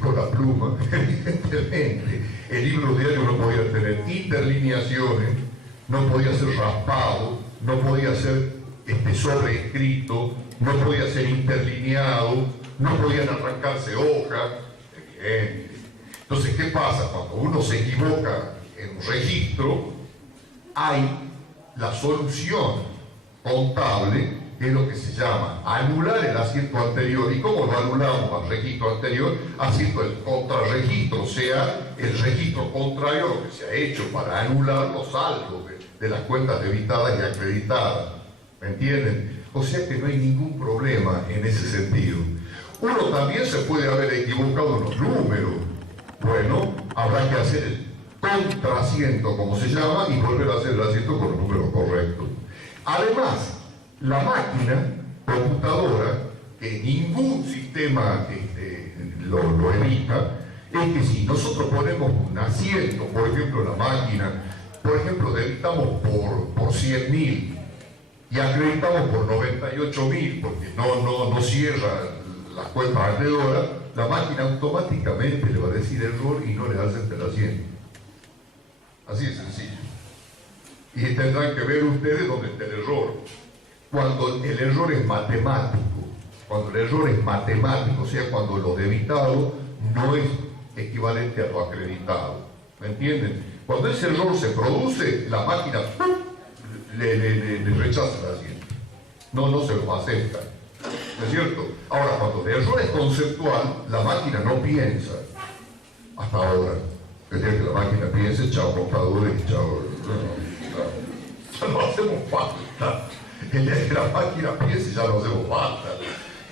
con la pluma, evidentemente, el libro diario no podía tener interlineaciones, no podía ser raspado, no podía ser sobreescrito, no podía ser interlineado, no podían arrancarse hojas, evidente. Entonces, ¿qué pasa? Cuando uno se equivoca en un registro, hay la solución contable, que es lo que se llama anular el asiento anterior. ¿Y cómo lo anulamos al registro anterior? Haciendo el contrarregistro, o sea, el registro contrario a lo que se ha hecho para anular los saldos de las cuentas debitadas y acreditadas. ¿Me entienden? O sea que no hay ningún problema en ese sentido. Uno también se puede haber equivocado en los números. Bueno, habrá que hacer el contrasiento, como se llama, y volver a hacer el asiento con los números correctos. Además, la máquina computadora, que ningún sistema lo evita, es que si nosotros ponemos un asiento, por ejemplo, en la máquina, por ejemplo, debitamos por 100.000 y acreditamos por 98.000, porque no cierra las cuentas acreedoras, la máquina automáticamente le va a decir error y no le hace el asiento. Así de sencillo. Y tendrán que ver ustedes dónde está el error. Cuando el error es matemático, o sea, cuando lo debitado no es equivalente a lo acreditado. ¿Me entienden? Cuando ese error se produce, la máquina le rechaza el asiento. No se lo acepta. ¿No es cierto? Ahora, cuando el error es conceptual, la máquina no piensa. Hasta ahora. Es decir, que la máquina piense, chao contadores, chao. Ya no hacemos falta. El día que la máquina piense, ya no hacemos falta.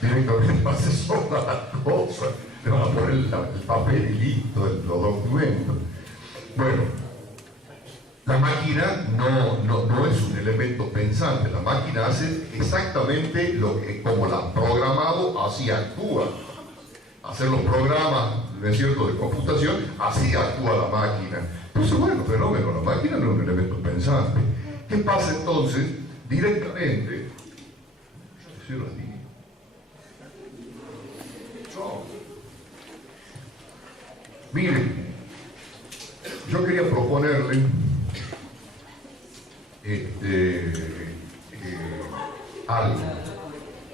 Directamente hace sola las cosas. Le van a poner el papel y listo, los documentos. Bueno, la máquina no es un elemento pensante. La máquina hace exactamente lo que, como la ha programado, así actúa. Hacer los programas, ¿no es cierto?, de computación, así actúa la máquina. Entonces, bueno, fenómeno, la máquina no es un elemento pensante. ¿Qué pasa entonces? Directamente, miren, yo quería proponerle algo.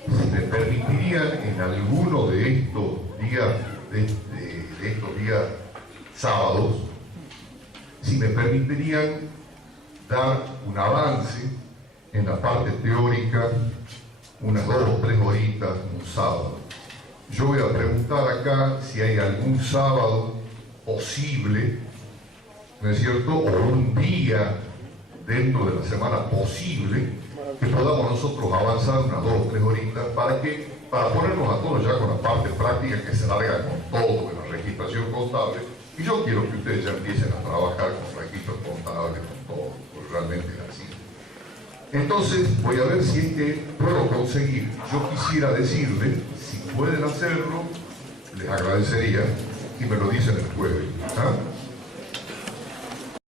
Si me permitirían en alguno de estos días, de estos días sábados, si me permitirían dar un avance en la parte teórica, unas 2 o 3 horitas un sábado. Yo voy a preguntar acá si hay algún sábado posible, ¿no es cierto?, o un día dentro de la semana posible, que podamos nosotros avanzar unas 2 o 3 horitas para ponernos a todos ya con la parte práctica que se larga con todo, de la registración contable. Y yo quiero que ustedes ya empiecen a trabajar con registros contables, con todo, porque realmente es así. Entonces, voy a ver si es que puedo conseguir. Yo quisiera decirles, si pueden hacerlo, les agradecería, y me lo dicen el jueves. ¿Ah?